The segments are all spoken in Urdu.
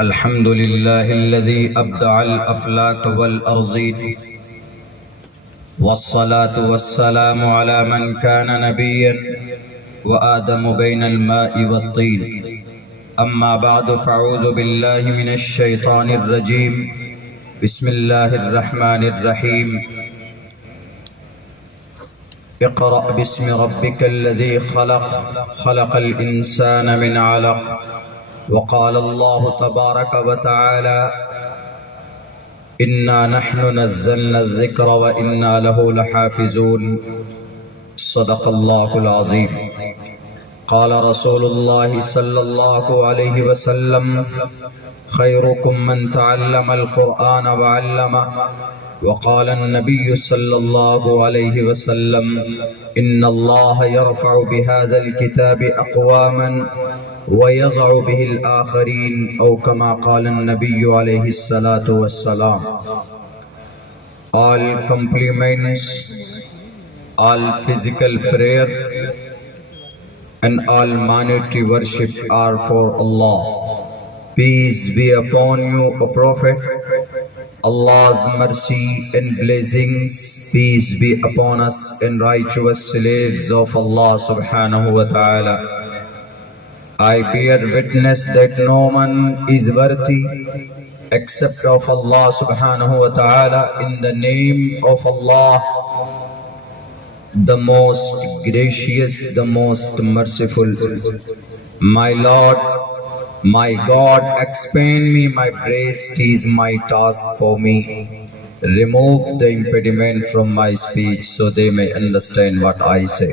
الحمد لله الذي أبدع الأفلاك والأرضين، والصلاة والسلام على من كان نبيا وآدم بين الماء والطين. أما بعد، فأعوذ بالله من الشيطان الرجيم. بسم الله الرحمن الرحيم. اقرأ باسم ربك الذي خلق، خلق الإنسان من علق. وقال الله تبارك وتعالى: إنا نحن نزلنا الذكر وإنا له لحافظون. صدق الله العظيم. قال رسول الله صلى الله عليه وسلم: خيركم من تعلم القرآن وعلمه. وقال النبي صلى الله عليه وسلم: إن الله يرفع بهذا الكتاب أقواما ويضع به الآخرين، أو كما قال النبي عليه الصلاة والسلام. All compliments, all physical prayer and all monetary worship are for Allah. Peace be upon you, O Prophet. Allah's mercy and blessings, peace be upon us and righteous slaves of Allah subhanahu wa ta'ala. I bear witness that no one is worthy except of Allah subhanahu wa ta'ala. In the name of Allah, the most gracious, the most merciful. My Lord, my God, expand me my breast is my task for me. Remove the impediment from my speech so they may understand what I say.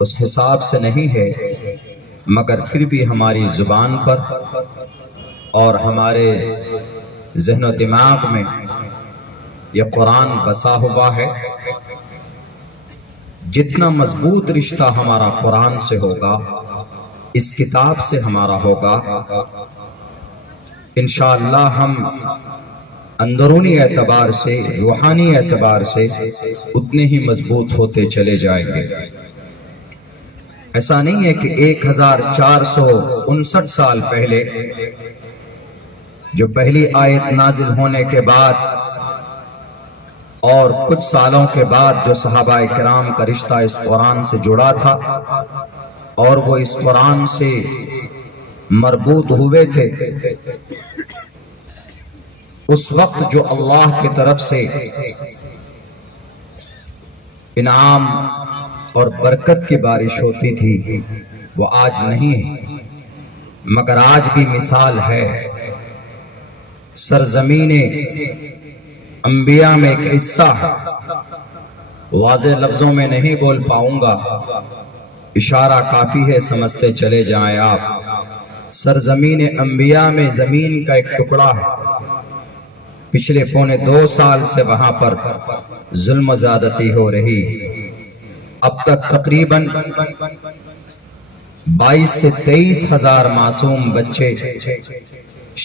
اس حساب سے نہیں ہے، مگر پھر بھی ہماری زبان پر اور ہمارے ذہن و دماغ میں یہ قرآن بسا ہوا ہے۔ جتنا مضبوط رشتہ ہمارا قرآن سے ہوگا، اس کتاب سے ہمارا ہوگا، انشاءاللہ ہم اندرونی اعتبار سے، روحانی اعتبار سے اتنے ہی مضبوط ہوتے چلے جائیں گے۔ ایسا نہیں ہے کہ 1459 سال پہلے جو پہلی آیت نازل ہونے کے بعد اور کچھ سالوں کے بعد جو صحابہ کرام کا رشتہ اس قرآن سے جڑا تھا اور وہ اس قرآن سے مربوط ہوئے تھے، اس وقت جو اللہ کی طرف سے انعام اور برکت کی بارش ہوتی تھی وہ آج نہیں ہے، مگر آج بھی مثال ہے۔ سرزمین انبیاء میں ایک حصہ ہے، واضح لفظوں میں نہیں بول پاؤں گا، اشارہ کافی ہے، سمجھتے چلے جائیں آپ۔ سرزمین انبیاء میں زمین کا ایک ٹکڑا ہے، پچھلے 2.25 سال سے وہاں پر ظلم و زیادتی ہو رہی، اب تک تقریباً 22 سے 23 ہزار معصوم بچے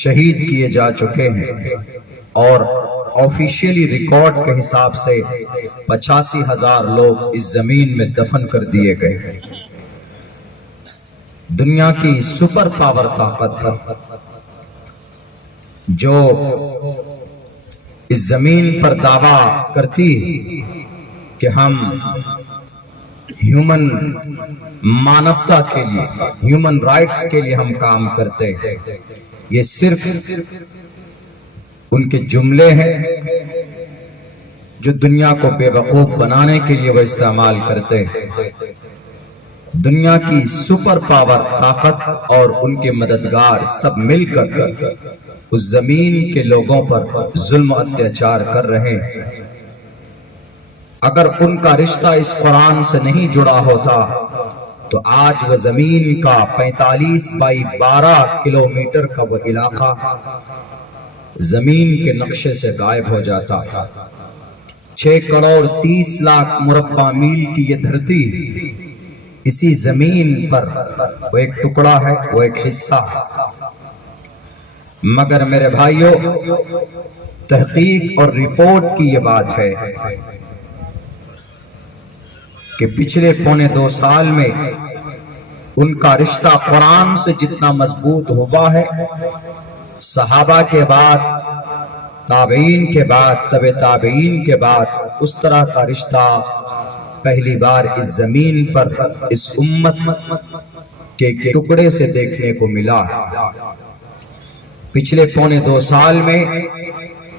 شہید کیے جا چکے ہیں، اور آفیشیلی ریکارڈ کے حساب سے 85,000 لوگ اس زمین میں دفن کر دیے گئے۔ دنیا کی سپر پاور طاقت جو اس زمین پر دعویٰ کرتی کہ ہم ہیومن مانوتا کے لیے، ہیومن رائٹس کے لیے ہم کام کرتے ہیں، یہ صرف ان کے جملے ہیں جو دنیا کو بے وقوف بنانے کے لیے وہ استعمال کرتے ہیں۔ دنیا کی سپر پاور طاقت اور ان کے مددگار سب مل کر اس زمین کے لوگوں پر ظلم و اتیاچار کر رہے ہیں۔ اگر ان کا رشتہ اس قرآن سے نہیں جڑا ہوتا تو آج وہ زمین کا 45 بائی 12 کلومیٹر کا وہ علاقہ زمین کے نقشے سے غائب ہو جاتا۔ 6 کروڑ 30 لاکھ مربع میل کی یہ دھرتی، اسی زمین پر وہ ایک ٹکڑا ہے، وہ ایک حصہ ہے۔ مگر میرے بھائیوں، تحقیق اور رپورٹ کی یہ بات ہے کہ پچھلے 2.25 سال میں ان کا رشتہ قرآن سے جتنا مضبوط ہوا ہے، صحابہ کے بعد، تابعین کے بعد، تبع تابعین کے بعد اس طرح کا رشتہ پہلی بار اس زمین پر اس امت کے ٹکڑے سے دیکھنے کو ملا۔ پچھلے 2.25 سال میں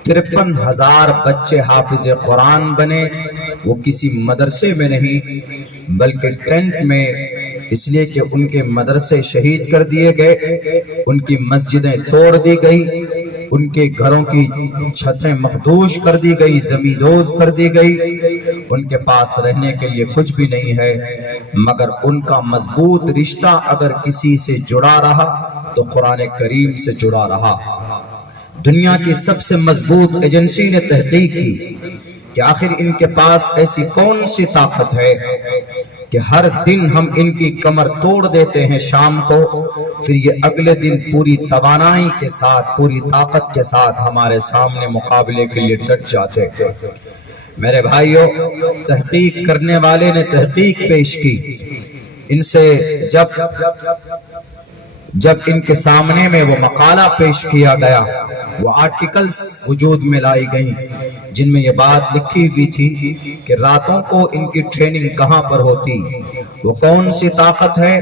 53,000 بچے حافظ قرآن بنے، وہ کسی مدرسے میں نہیں بلکہ ٹینٹ میں، اس لیے کہ ان کے مدرسے شہید کر دیے گئے، ان کی مسجدیں توڑ دی گئی، ان کے گھروں کی چھتیں مخدوش کر دی گئی، زمیندوز کر دی گئی، ان کے پاس رہنے کے لیے کچھ بھی نہیں ہے، مگر ان کا مضبوط رشتہ اگر کسی سے جڑا رہا تو قرآن کریم سے جڑا رہا۔ دنیا کی سب سے مضبوط ایجنسی نے تحقیق کی کہ آخر ان کے پاس ایسی کون سی طاقت ہے کہ ہر دن ہم ان کی کمر توڑ دیتے ہیں شام کو، پھر یہ اگلے دن پوری توانائی کے ساتھ، پوری طاقت کے ساتھ ہمارے سامنے مقابلے کے لیے ڈٹ جاتے ہیں۔ میرے بھائیوں، تحقیق کرنے والے نے تحقیق پیش کی، ان سے جب ان کے سامنے میں وہ مقالہ پیش کیا گیا، وہ آرٹیکلز وجود میں لائی گئیں جن میں یہ بات لکھی ہوئی تھی کہ راتوں کو ان کی ٹریننگ کہاں پر ہوتی، وہ کون سی طاقت ہے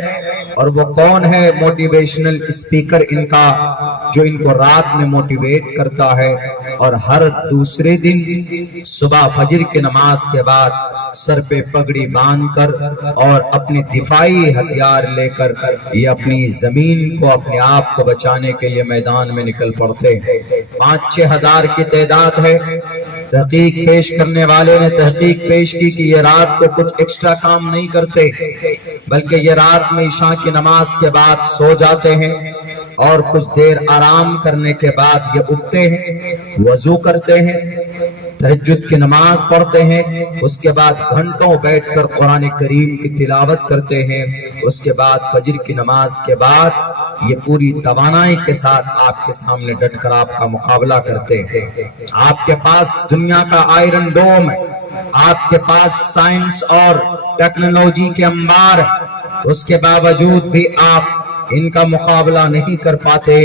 اور وہ کون ہے موٹیویشنل اسپیکر ان کا جو ان کو رات میں موٹیویٹ کرتا ہے، اور ہر دوسرے دن صبح فجر کی نماز کے بعد سر پہ پگڑی باندھ کر اور اپنے دفاعی ہتھیار لے کر یہ اپنی زمین کو، اپنے آپ کو بچانے کے لیے میدان میں نکل پڑتے۔ 5-6 ہزار کی تعداد ہے، تحقیق پیش کرنے والے نے تحقیق پیش کی کہ یہ رات کو کچھ ایکسٹرا کام نہیں کرتے، بلکہ یہ رات میں عشاء کی نماز کے بعد سو جاتے ہیں اور کچھ دیر آرام کرنے کے بعد یہ اٹھتے ہیں، وضو کرتے ہیں، تہجد کی نماز پڑھتے ہیں، اس کے بعد گھنٹوں بیٹھ کر قرآن کریم کی تلاوت کرتے ہیں، اس کے بعد فجر کی نماز کے بعد یہ پوری توانائی کے ساتھ آپ کے سامنے ڈٹ کر آپ کا مقابلہ کرتے ہیں۔ آپ کے پاس دنیا کا آئرن ڈوم ہے، آپ کے پاس سائنس اور ٹیکنالوجی کے انبار ہے، اس کے باوجود بھی آپ ان کا مقابلہ نہیں کر پاتے۔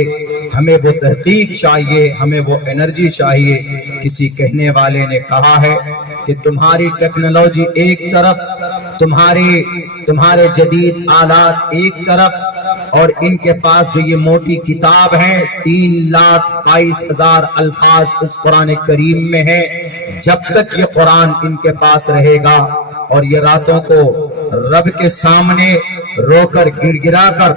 ہمیں وہ تحقیق چاہیے، ہمیں وہ انرجی چاہیے۔ کسی کہنے والے نے کہا ہے کہ تمہاری ٹیکنالوجی ایک طرف، تمہارے جدید آلات ایک طرف، اور ان کے پاس جو یہ موٹی کتاب ہے 3,22,000 الفاظ اس قرآن کریم میں ہے، جب تک یہ قرآن ان کے پاس رہے گا اور یہ راتوں کو رب کے سامنے رو کر گڑ گڑا کر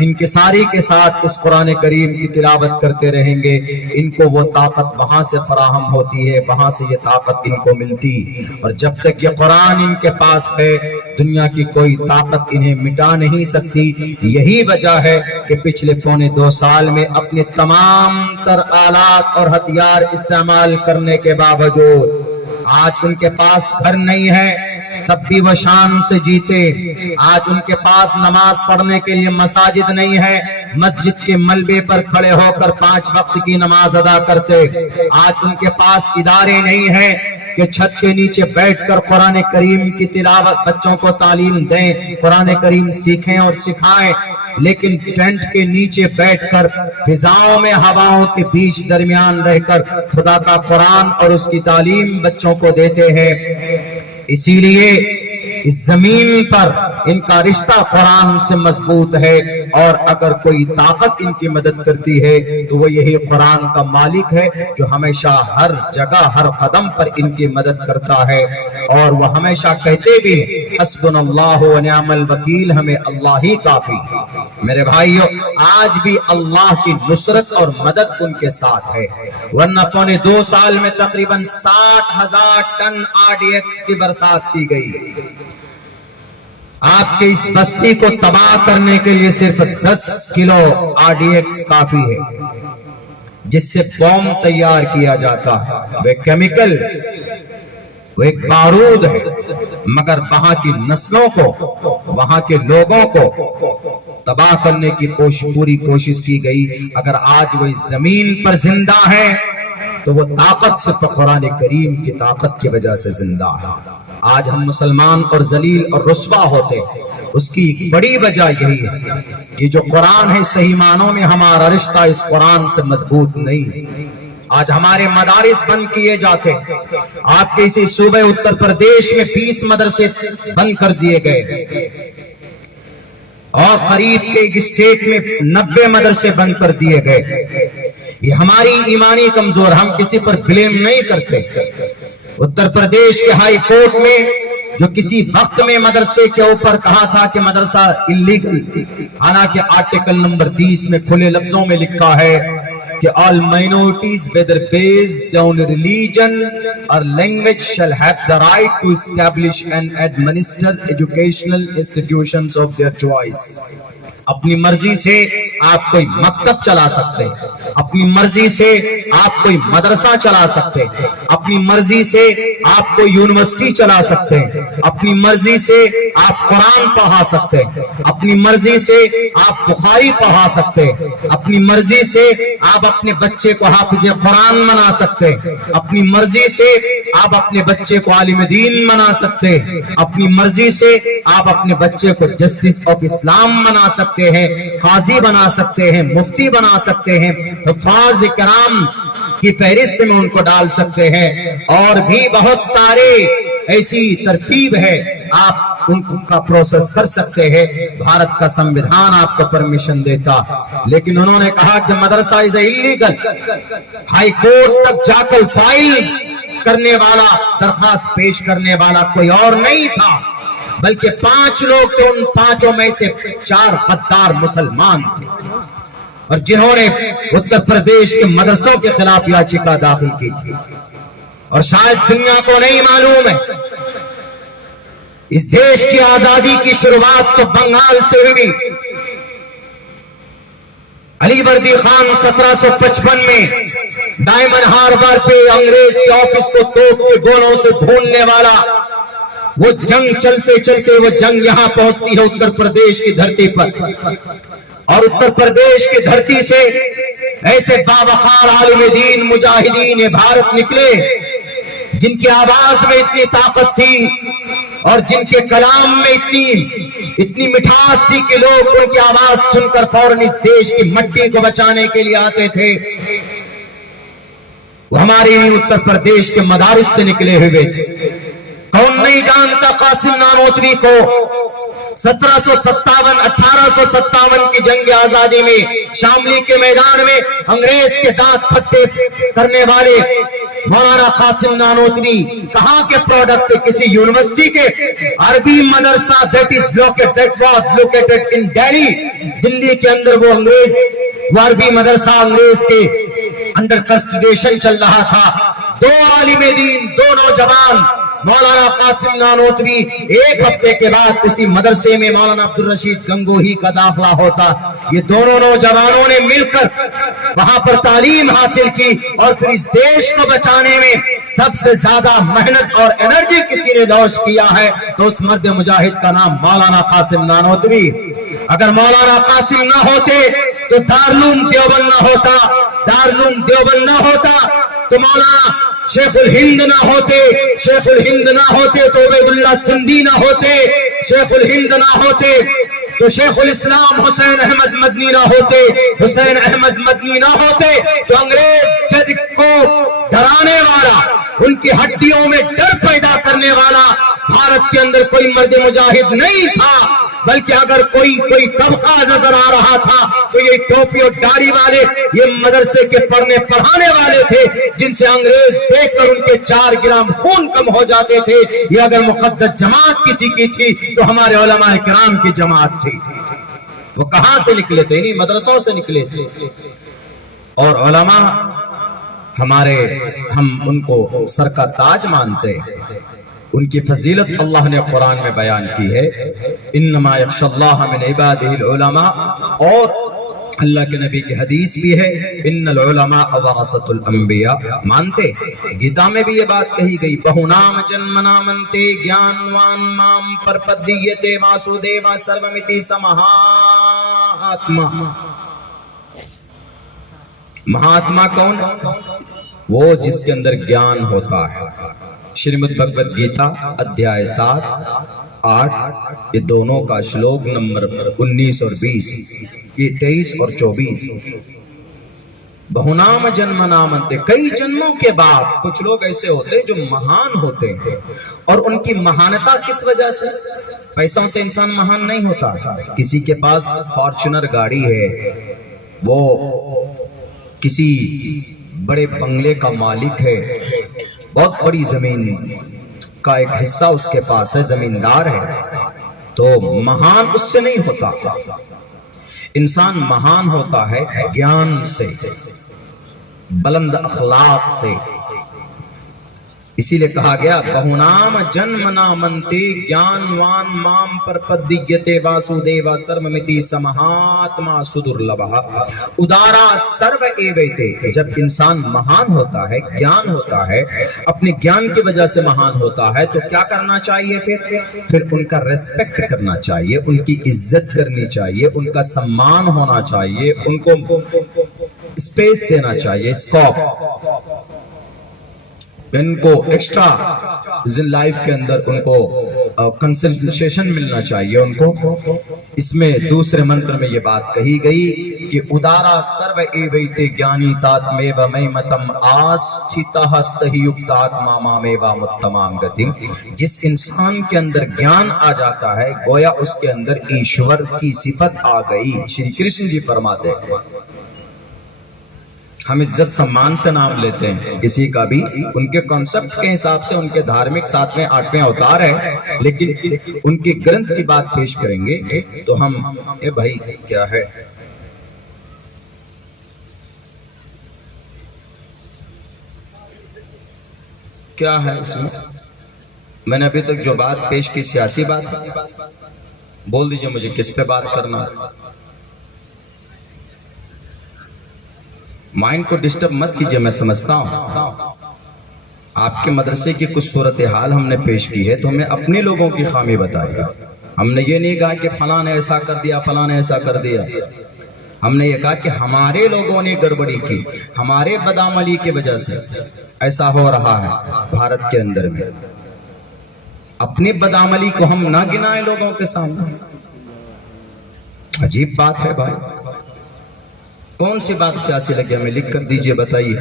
انکساری کے ساتھ اس قرآن کریم کی تلاوت کرتے رہیں گے، ان کو وہ طاقت وہاں سے فراہم ہوتی ہے، وہاں سے یہ طاقت ان کو ملتی، اور جب تک یہ قرآن ان کے پاس ہے دنیا کی کوئی طاقت انہیں مٹا نہیں سکتی۔ یہی وجہ ہے کہ پچھلے پونے 2 سال میں اپنے تمام تر آلات اور ہتھیار استعمال کرنے کے باوجود آج ان کے پاس گھر نہیں ہے، تب بھی وہ شان سے جیتے۔ آج ان کے پاس نماز پڑھنے کے لیے مساجد نہیں ہے، مسجد کے ملبے پر کھڑے ہو کر 5 وقت کی نماز ادا کرتے۔ آج ان کے پاس ادارے نہیں ہیں کہ چھت کے نیچے بیٹھ کر قرآن کریم کی تلاوت بچوں کو تعلیم دیں، قرآن کریم سیکھیں اور سکھائیں، لیکن ٹینٹ کے نیچے بیٹھ کر فضاؤں میں ہواؤں کے بیچ درمیان رہ کر خدا کا قرآن اور اس کی تعلیم بچوں کو دیتے ہیں۔ اسی لیے اس زمین پر ان کا رشتہ قرآن سے مضبوط ہے، اور اگر کوئی طاقت ان کی مدد کرتی ہے تو وہ یہی قرآن کا مالک ہے جو ہمیشہ ہر جگہ ہر قدم پر ان کی مدد کرتا ہے، اور وہ ہمیشہ کہتے بھی حسبنا اللہ و نعم الوکیل، ہمیں اللہ ہی کافی۔ میرے بھائیو، آج بھی اللہ کی نصرت اور مدد ان کے ساتھ ہے، ورنہ پونے 2 سال میں تقریباً 60,000 ٹن RDX کی برسات کی گئی۔ آپ کے اس بستی کو تباہ کرنے کے لیے صرف 10 کلو RDX کافی ہے، جس سے بم تیار کیا جاتا ہے۔ وہ کیمیکل، وہ ایک بارود ہے، مگر وہاں کی نسلوں کو، وہاں کے لوگوں کو تباہ کرنے کی پوری کوشش کی گئی۔ اگر آج وہ اس زمین پر زندہ ہے تو وہ طاقت صرف قرآن کریم کی طاقت کی وجہ سے زندہ ہے۔ آج ہم مسلمان اور ذلیل اور رسوا ہوتے ہیں، اس کی بڑی وجہ یہی ہے کہ جو قرآن ہے صحیح معنوں میں ہمارا رشتہ اس قرآن سے مضبوط نہیں۔ آج ہمارے مدارس بند کیے جاتے ہیں۔ آپ کے اسی صوبہ اتر پردیش میں 20 مدرسے بند کر دیے گئے، اور قریب کے ایک اسٹیٹ میں 90 مدرسے بند کر دیے گئے۔ یہ ہماری ایمانی کمزور، ہم کسی پر بلیم نہیں کرتے۔ اتر پردیش کے ہائی کورٹ میں جو کسی وقت میں مدرسے کے اوپر کہا تھا کہ مدرسہ اللیگل، حالانکہ آرٹیکل نمبر 30 میں کھلے لفظوں میں لکھا ہے کہ all minorities whether based on religion or language shall have the right to establish and administer educational institutions of their choice۔ اپنی مرضی سے آپ کوئی مکتب چلا سکتے ہیں، اپنی مرضی سے آپ کوئی مدرسہ چلا سکتے ہیں، اپنی مرضی سے آپ کوئی یونیورسٹی چلا سکتے ہیں، اپنی مرضی سے آپ قرآن پڑھا سکتے ہیں، اپنی مرضی سے آپ بخاری پڑھا سکتے ہیں، اپنی مرضی سے آپ اپنے بچے کو حافظ قرآن بنا سکتے ہیں، اپنی مرضی سے آپ اپنے بچے کو عالم دین بنا سکتے ہیں، اپنی مرضی سے آپ اپنے بچے کو جسٹس آف اسلام بنا سکتے ہیں، قاضی بنا سکتے ہیں، مفتی بنا سکتے ہیں، حفاظ کرام کی فہرست میں ان کو ڈال سکتے ہیں، اور بھی بہت سارے ایسی ترتیب ہے، آپ ان کا پروسیس کر سکتے ہیں۔ بھارت کا سنویدھان آپ کو پرمیشن دیتا، لیکن انہوں نے کہا کہ مدرسہ از اللیگل۔ ہائی کورٹ تک جا کر فائل کرنے والا، درخواست پیش کرنے والا کوئی اور نہیں تھا، بلکہ 5 لوگ تھے، ان 5 میں سے 4 غدار مسلمان تھے، اور جنہوں نے اتر پردیش کے مدرسوں کے خلاف یاچکا داخل کی تھی، اور شاید دنیا کو نہیں معلوم ہے، اس دیش کی آزادی کی شروعات تو بنگال سے ہوئی۔ علی وردی خان 1755 میں ڈائمنڈ ہاربر پہ انگریز کے آفس کو توپ کے گولوں سے بھوننے والا وہ جنگ چلتے چلتے وہ جنگ یہاں پہنچتی ہے اتر پردیش کی دھرتی پر، اور اتر پردیش کی دھرتی سے ایسے باوقار عالم دین مجاہدین بھارت نکلے جن کی آواز میں اتنی طاقت تھی اور جن کے کلام میں اتنی مٹھاس تھی کہ لوگ ان کی آواز سن کر فوراً اس دیش کی مٹی کو بچانے کے لیے آتے تھے۔ وہ ہمارے اتر پردیش کے مدارس سے نکلے ہوئے تھے۔ کون نہیں جانتا قاسم نانوتوی کو؟ 1857 کی جنگ آزادی میں شاملی کے میدان میں انگریز کے دانت کھٹے کرنے والے مولانا قاسم نانوتوی کہاں کے پروڈکٹ تھے؟ کسی یونیورسٹی کے عربی مدرسہ that was located in Delhi، دلی کے اندر وہ عربی مدرسہ انگریز کے انڈر کنسٹیٹیوشن چل رہا تھا۔ دو عالم دین، دو نوجوان، مولانا قاسم نانوتوی، ایک ہفتے کے بعد اسی مدرسے میں مولانا عبدالرشید گنگوہی کا داخلہ ہوتا۔ یہ دونوں نوجوانوں نے مل کر وہاں پر تعلیم حاصل کی، اور پھر اس دیش کو بچانے میں سب سے زیادہ محنت اور انرجی کسی نے لوش کیا ہے تو اس مرد مجاہد کا نام مولانا قاسم نانوتوی۔ اگر مولانا قاسم نہ ہوتے تو دارالعلوم دیوبند نہ ہوتا، دارالعلوم دیوبند نہ ہوتا تو مولانا شیخ الہند نہ ہوتے، شیخ الہند نہ ہوتے تو عبید اللہ سندھی نہ ہوتے، شیخ الہند نہ ہوتے تو شیخ الاسلام حسین احمد مدنی نہ ہوتے، حسین احمد مدنی نہ ہوتے تو انگریز جج کو ڈرانے والا، ان کی ہڈیوں میں ڈر پیدا کرنے والا بھارت کے اندر کوئی مرد مجاہد نہیں تھا، بلکہ اگر کوئی طبقہ نظر آ رہا تھا تو یہ ٹوپی اور داڑھی والے، یہ مدرسے کے پڑھانے والے تھے جن سے انگریز دیکھ کر ان کے 4 گرام خون کم ہو جاتے تھے۔ یہ اگر مقدس جماعت کسی کی تھی تو ہمارے علماء کرام کی جماعت تھی۔ وہ کہاں سے نکلے تھے؟ انہی مدرسوں سے نکلے تھے۔ اور علماء ہمارے، ہم ان کو سر کا تاج مانتے، ان کی فضیلت اللہ نے قرآن میں بیان کی ہے، انما یخشی اللہ من عبادہ العلماء، اور اللہ کے نبی کی حدیث بھی ہے ان العلماء ورثۃ الانبیاء، مانتے۔ گیتا میں بھی یہ بات کہی گئی، بہونام جنمنا منتے گیانوان مام پرپدیتے واسودیوا سرومتی سمہاتما۔ مہاتما کون؟ وہ جس کے اندر گیان ہوتا ہے۔ شریمد بھگوت گیتا ادھیائے 7، 8، یہ دونوں کا شلوک نمبر 19 اور 20، یہ 23 اور 24۔ بہونام جنم نامنتے، کئی جنموں کے بعد کچھ لوگ ایسے ہوتے جو مہان ہوتے ہیں، اور ان کی مہانتا کس وجہ سے؟ پیسوں سے انسان مہان نہیں ہوتا۔ کسی کے پاس فارچونر گاڑی ہے، وہ کسی بڑے بنگلے کا مالک ہے، بہت بڑی زمین کا ایک حصہ اس کے پاس ہے، زمیندار ہے، تو مہان اس سے نہیں ہوتا۔ انسان مہان ہوتا ہے گیان سے، بلند اخلاق سے۔ اسی لئے کہا گیا بہونام جنم نامنتے گیانوان مام پرپدیتے واسودیوا سرممتی سمہاتما سدرلبھا ادارا سرو ایویتے۔ جب انسان مہان ہوتا ہے، گیان ہوتا ہے، اپنے گیان کی وجہ سے مہان ہوتا ہے تو کیا کرنا چاہیے؟ پھر ان کا ریسپیکٹ کرنا چاہیے، ان کی عزت کرنی چاہیے، ان کا سمان ہونا چاہیے، ان کو اسپیس دینا چاہیے، اسکوپ، ان کو ایکسٹرا لائف کے اندر ان کو کنسنٹریشن ملنا چاہیے ان کو۔ اس میں دوسرے منتر میں یہ بات کہی گئی کہ ادارا سرو ایویتے گیانی تاتمیو میمتم آستھتہ سہیوکت آتما مامیوا متمام گتیم۔ جس انسان کے اندر گیان آ جاتا ہے گویا اس کے اندر ایشور کی صفت آ گئی۔ شری کرشن جی فرماتے ہیں ہم عزت سمان سے نام لیتے ہیں کسی کا بھی، ان کے کانسیپٹ کے حساب سے ان کے دھارمک 7ویں 8ویں اوتار ہے، لیکن ان کی گرنتھ کی بات پیش کریں گے تو ہم بھائی کیا ہے کیا ہے اس میں؟ میں نے ابھی تک جو بات پیش کی سیاسی بات ہے، بول دیجئے مجھے کس پہ بات کرنا ہے۔ مائنڈ کو ڈسٹرب مت کیجئے، میں سمجھتا ہوں آپ کے مدرسے کی کچھ صورتحال ہم نے پیش کی ہے تو ہم نے اپنے لوگوں کی خامی بتائی ہے۔ ہم نے یہ نہیں کہا کہ فلاں نے ایسا کر دیا، فلاں نے ایسا کر دیا۔ ہم نے یہ کہا کہ ہمارے لوگوں نے گڑبڑی کی، ہمارے بدعملی کی وجہ سے ایسا ہو رہا ہے بھارت کے اندر میں۔ اپنی بدعملی کو ہم نہ گنائیں لوگوں کے سامنے، عجیب بات ہے بھائی۔ کون سی بات سیاسی لگی ہمیں لکھ کر دیجئے، بتائیے۔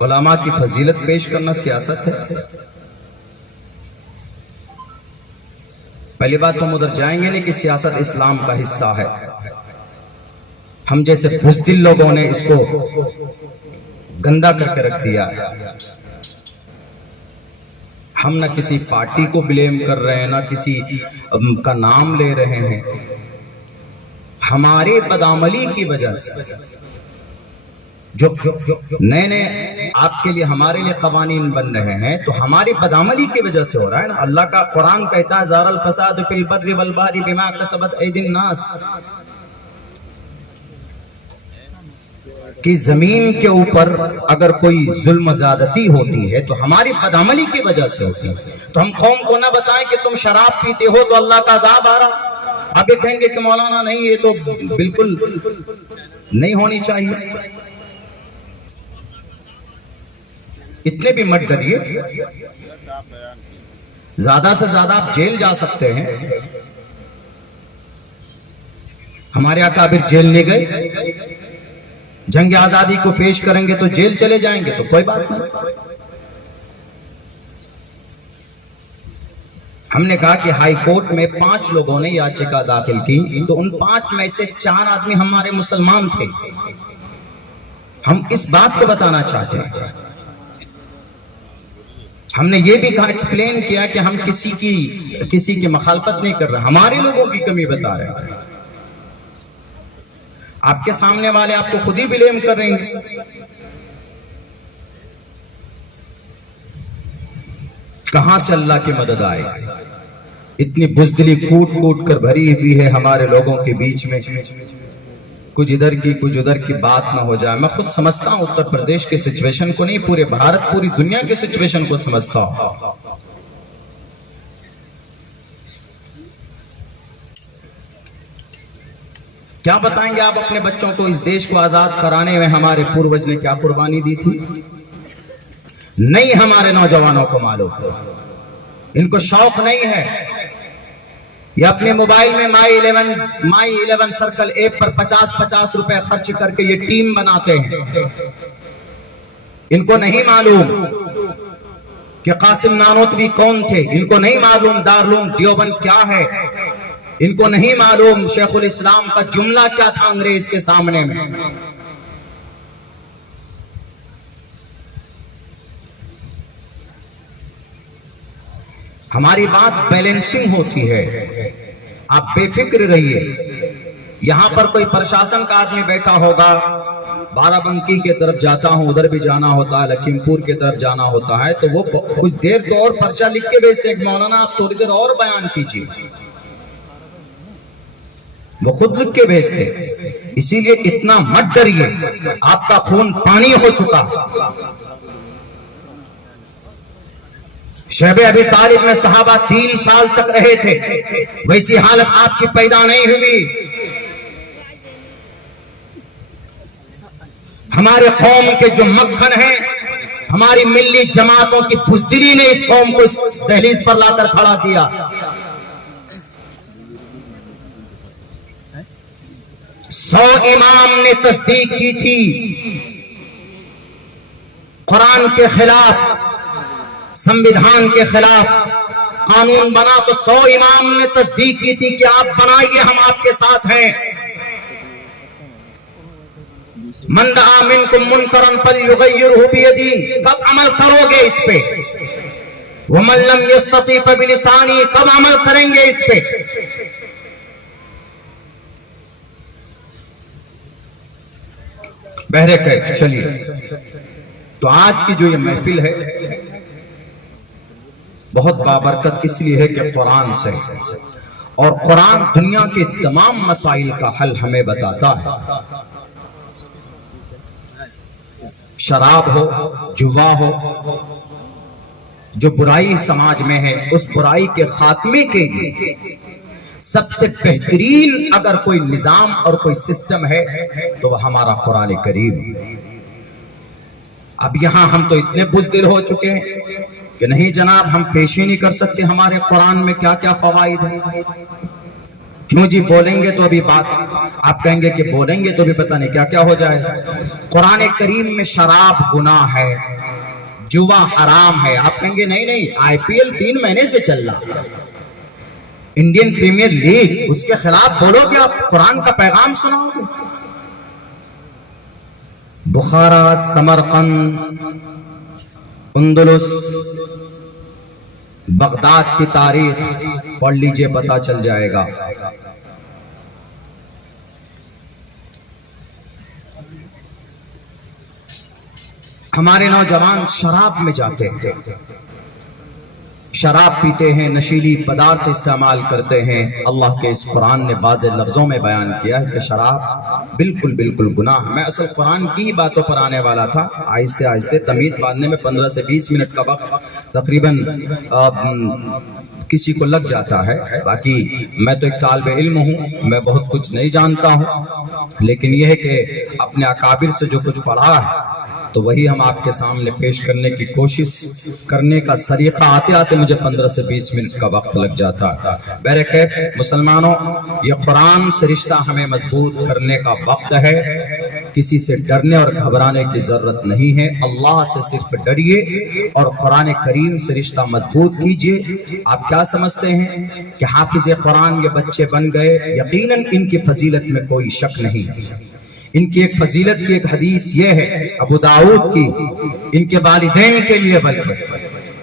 علماء کی فضیلت پیش کرنا سیاست ہے؟ پہلی بات تو ہم ادھر جائیں گے نہیں کہ سیاست اسلام کا حصہ ہے۔ ہم جیسے بزدل لوگوں نے اس کو گندا کر کے رکھ دیا ہے۔ ہم نہ کسی پارٹی کو بلیم کر رہے ہیں، نہ کسی کا نام لے رہے ہیں۔ ہمارے بدعملی کی وجہ سے جو نئے نئے آپ کے لیے ہمارے لیے قوانین بن رہے ہیں تو ہماری بدعملی کی وجہ سے ہو رہا ہے نا۔ اللہ کا قرآن کہتا ہے ظہر الفساد فی البر والبحر بما کسبت ایدی الناس، کہ زمین کے اوپر اگر کوئی ظلم زیادتی ہوتی ہے تو ہماری بدعملی کی وجہ سے ہوتی ہے۔ تو ہم قوم کو نہ بتائیں کہ تم شراب پیتے ہو تو اللہ کا عذاب آ رہا، آپ یہ کہیں گے کہ مولانا نہیں، یہ تو بالکل نہیں ہونی چاہیے۔ اتنے بھی مت ڈریے، زیادہ سے زیادہ آپ جیل جا سکتے ہیں۔ ہمارے اکابر جیل نہیں گئے، جنگ آزادی کو پیش کریں گے تو جیل چلے جائیں گے تو کوئی بات نہیں۔ ہم نے کہا کہ ہائی کورٹ میں 5 لوگوں نے یاچکا داخل کی تو ان 5 میں سے 4 آدمی ہمارے مسلمان تھے۔ ہم اس بات کو بتانا چاہتے ہیں، ہم نے یہ بھی کہا، ایکسپلین کیا کہ ہم کسی کی مخالفت نہیں کر رہے، ہمارے لوگوں کی کمی بتا رہے ہیں۔ آپ کے سامنے والے آپ کو خود ہی بلیم کر رہے ہیں۔ کہاں سے اللہ کی مدد آئے؟ اتنی بزدلی کوٹ کوٹ کر بھری ہوئی ہے ہمارے لوگوں کے بیچ میں، کچھ ادھر کی کچھ ادھر کی بات نہ ہو جائے۔ میں خود سمجھتا ہوں اتر پردیش کے سچویشن کو نہیں، پورے بھارت پوری دنیا کے سچویشن کو سمجھتا ہوں۔ کیا بتائیں گے آپ اپنے بچوں کو اس دیش کو آزاد کرانے میں ہمارے پوروج نے کیا قربانی دی تھی؟ نہیں، ہمارے نوجوانوں کو معلوم، ان کو شوق نہیں ہے۔ یہ اپنے موبائل میں مائی 11 سرکل ایپ پر 50 روپے خرچ کر کے یہ ٹیم بناتے ہیں۔ ان کو نہیں معلوم کہ قاسم نانوتوی کون تھے، ان کو نہیں معلوم دارالعلوم دیوبند کیا ہے، ان کو نہیں معلوم شیخ الاسلام کا جملہ کیا تھا انگریز کے سامنے میں۔ ہماری بات بیلنسنگ ہوتی ہے، آپ بے فکر رہیے۔ یہاں پر کوئی پرشاسن کا آدمی بیٹھا ہوگا، بارہ بنکی کے طرف جاتا ہوں، ادھر بھی جانا ہوتا ہے، لکھیم پور کے طرف جانا ہوتا ہے، تو وہ کچھ دیر تو اور پرچہ لکھ کے بھیجتے ہیں، مولانا آپ تھوڑی دیر اور بیان کیجیے، وہ خود لکھ کے بھیجتے ہیں۔ اسی لیے اتنا مت ڈریے، آپ کا خون پانی ہو چکا۔ شیب ابی طالب میں صحابہ 3 سال تک رہے تھے، ویسی حالت آپ کی پیدا نہیں ہوئی۔ ہمارے قوم کے جو مکھن ہیں، ہماری ملی جماعتوں کی بزدلی نے اس قوم کو اس دہلیز پر لا کر کھڑا کیا۔ 100 امام نے تصدیق کی تھی قرآن کے خلاف، سمویدھان کے خلاف قانون بنا تو 100 امام نے تصدیق کی تھی کہ آپ بنائیے، ہم آپ کے ساتھ ہیں۔ من رأى منكم منکرا فلیغیرہ بیدی، کب عمل کرو گے اس پہ؟ ومن لم یستطع فبلسانی، کب عمل کریں گے اس پہ؟ بہرکیف چلیے، تو آج کی جو یہ محفل ہے بہت بابرکت اس لیے ہے کہ قرآن سے، اور قرآن دنیا کے تمام مسائل کا حل ہمیں بتاتا ہے۔ شراب ہو، جوا ہو، جو برائی سماج میں ہے، اس برائی کے خاتمے کے لیے سب سے بہترین اگر کوئی نظام اور کوئی سسٹم ہے تو وہ ہمارا قرآن کریم۔ اب یہاں ہم تو اتنے بزدل ہو چکے ہیں کہ نہیں جناب ہم پیش ہی نہیں کر سکتے ہمارے قرآن میں کیا کیا فوائد ہیں۔ کیوں جی بولیں گے تو ابھی بات، آپ کہیں گے کہ بولیں گے تو بھی پتہ نہیں کیا کیا ہو جائے۔ قرآن کریم میں شراب گناہ ہے، جوا حرام ہے۔ آپ کہیں گے نہیں نہیں، IPL 3 مہینے سے چل رہا، انڈین پریمیئر لیگ، اس کے خلاف بولو گے آپ، قرآن کا پیغام سناؤ گے؟ بخارا، سمرقند، اندلس، بغداد کی تاریخ پڑھ لیجئے، پتہ چل جائے گا۔ ہمارے نوجوان شراب میں جاتے ہیں، شراب پیتے ہیں، نشیلی پدارت استعمال کرتے ہیں۔ اللہ کے اس قرآن نے بعض لفظوں میں بیان کیا ہے کہ شراب بالکل بالکل گناہ۔ میں اصل قرآن کی ہی باتوں پر آنے والا تھا، آہستہ آہستہ تمیز باندھنے میں 15 سے 20 منٹ کا وقت تقریباً کسی کو لگ جاتا ہے۔ باقی میں تو ایک طالب علم ہوں، میں بہت کچھ نہیں جانتا ہوں، لیکن یہ ہے کہ اپنے اکابر سے جو کچھ پڑھا ہے تو وہی ہم آپ کے سامنے پیش کرنے کی کوشش کرنے کا طریقہ آتے آتے مجھے 15 سے 20 منٹ کا وقت لگ جاتا ہے۔ بہرکیف مسلمانوں، یہ قرآن سے رشتہ ہمیں مضبوط کرنے کا وقت ہے۔ کسی سے ڈرنے اور گھبرانے کی ضرورت نہیں ہے، اللہ سے صرف ڈریے اور قرآن کریم سے رشتہ مضبوط کیجئے۔ آپ کیا سمجھتے ہیں کہ حافظ قرآن یہ بچے بن گئے؟ یقیناً ان کی فضیلت میں کوئی شک نہیں۔ ان کی ایک فضیلت کی ایک حدیث یہ ہے ابو داؤد کی، ان کے والدین کے لیے بلکہ،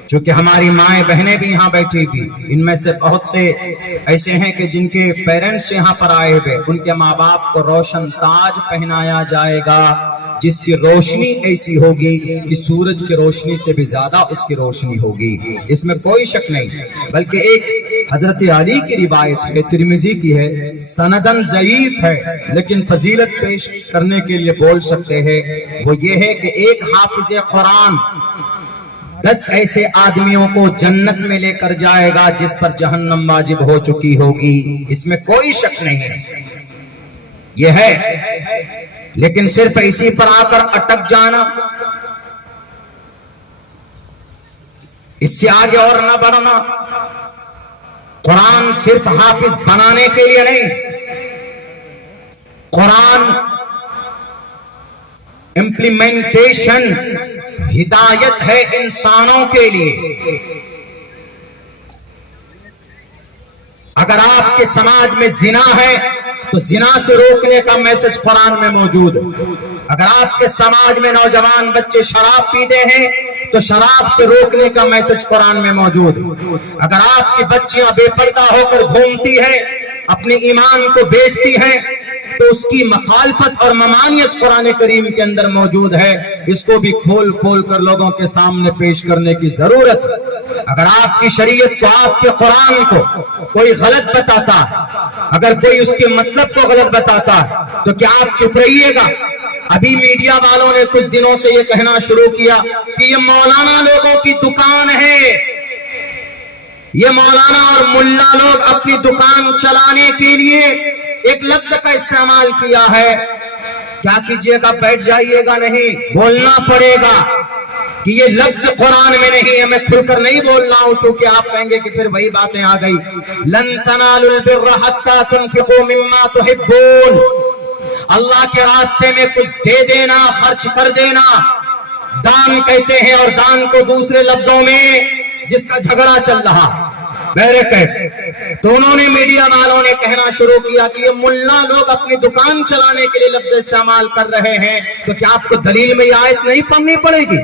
چونکہ ہماری مائیں بہنیں بھی یہاں بیٹھی تھی، ان میں سے بہت سے ایسے ہیں کہ جن کے پیرنٹس یہاں پر آئے ہوئے، ان کے ماں باپ کو روشن تاج پہنایا جائے گا جس کی روشنی ایسی ہوگی کہ سورج کی روشنی سے بھی زیادہ اس کی روشنی ہوگی، اس میں کوئی شک نہیں۔ بلکہ ایک حضرت علی کی روایت ہے، ترمذی کی ہے، سندن ضعیف ہے لیکن فضیلت پیش کرنے کے لیے بول سکتے ہیں، وہ یہ ہے کہ ایک حافظ قرآن 10 ایسے آدمیوں کو جنت میں لے کر جائے گا جس پر جہنم واجب ہو چکی ہوگی، اس میں کوئی شک نہیں ہے، یہ ہے۔ لیکن صرف اسی پر آ کر اٹک جانا، اس سے آگے اور نہ بڑھنا، قرآن صرف حافظ بنانے کے لیے نہیں، قرآن امپلیمنٹیشن ہدایت ہے انسانوں کے لیے۔ اگر آپ کے سماج میں زنا ہے تو زنا سے روکنے کا میسج قرآن میں موجود ہے۔ اگر آپ کے سماج میں نوجوان بچے شراب پیتے ہیں تو شراب سے روکنے کا میسج قرآن میں موجود ہے۔ اگر آپ کی بچیاں بے پردہ ہو کر گھومتی ہیں، اپنے ایمان کو بیچتی ہیں، تو اس کی مخالفت اور ممانعت قرآن کریم کے اندر موجود ہے، اس کو بھی کھول کھول کر لوگوں کے سامنے پیش کرنے کی ضرورت ہے۔ اگر آپ کی شریعت کو، آپ کے قرآن کو کوئی غلط بتاتا ہے، اگر کوئی اس کے مطلب کو غلط بتاتا ہے تو کیا آپ چپ رہیے گا؟ ابھی میڈیا والوں نے کچھ دنوں سے یہ کہنا شروع کیا کہ یہ مولانا لوگوں کی دکان ہے، یہ مولانا اور ملا لوگ اپنی دکان چلانے کے لیے ایک لفظ کا استعمال کیا ہے۔ کیا کیجئے گا؟ بیٹھ جائیے گا؟ نہیں، بولنا پڑے گا کہ یہ لفظ قرآن میں نہیں ہے۔ میں کھل کر نہیں بول رہا ہوں چونکہ آپ کہیں گے کہ پھر وہی باتیں آ گئی، لن تنالوا البر حتى تنفقوا مما تحبون، اللہ کے راستے میں کچھ دے دینا، خرچ کر دینا دان کہتے ہیں، اور دان کو دوسرے لفظوں میں جس کا جھگڑا چل رہا۔ تو انہوں نے میڈیا والوں نے کہنا شروع کیا کہ یہ ملا لوگ اپنی دکان چلانے کے لیے لفظ استعمال کر رہے ہیں، تو کیا آپ کو دلیل میں یہ آیت نہیں پڑھنی پڑے گی؟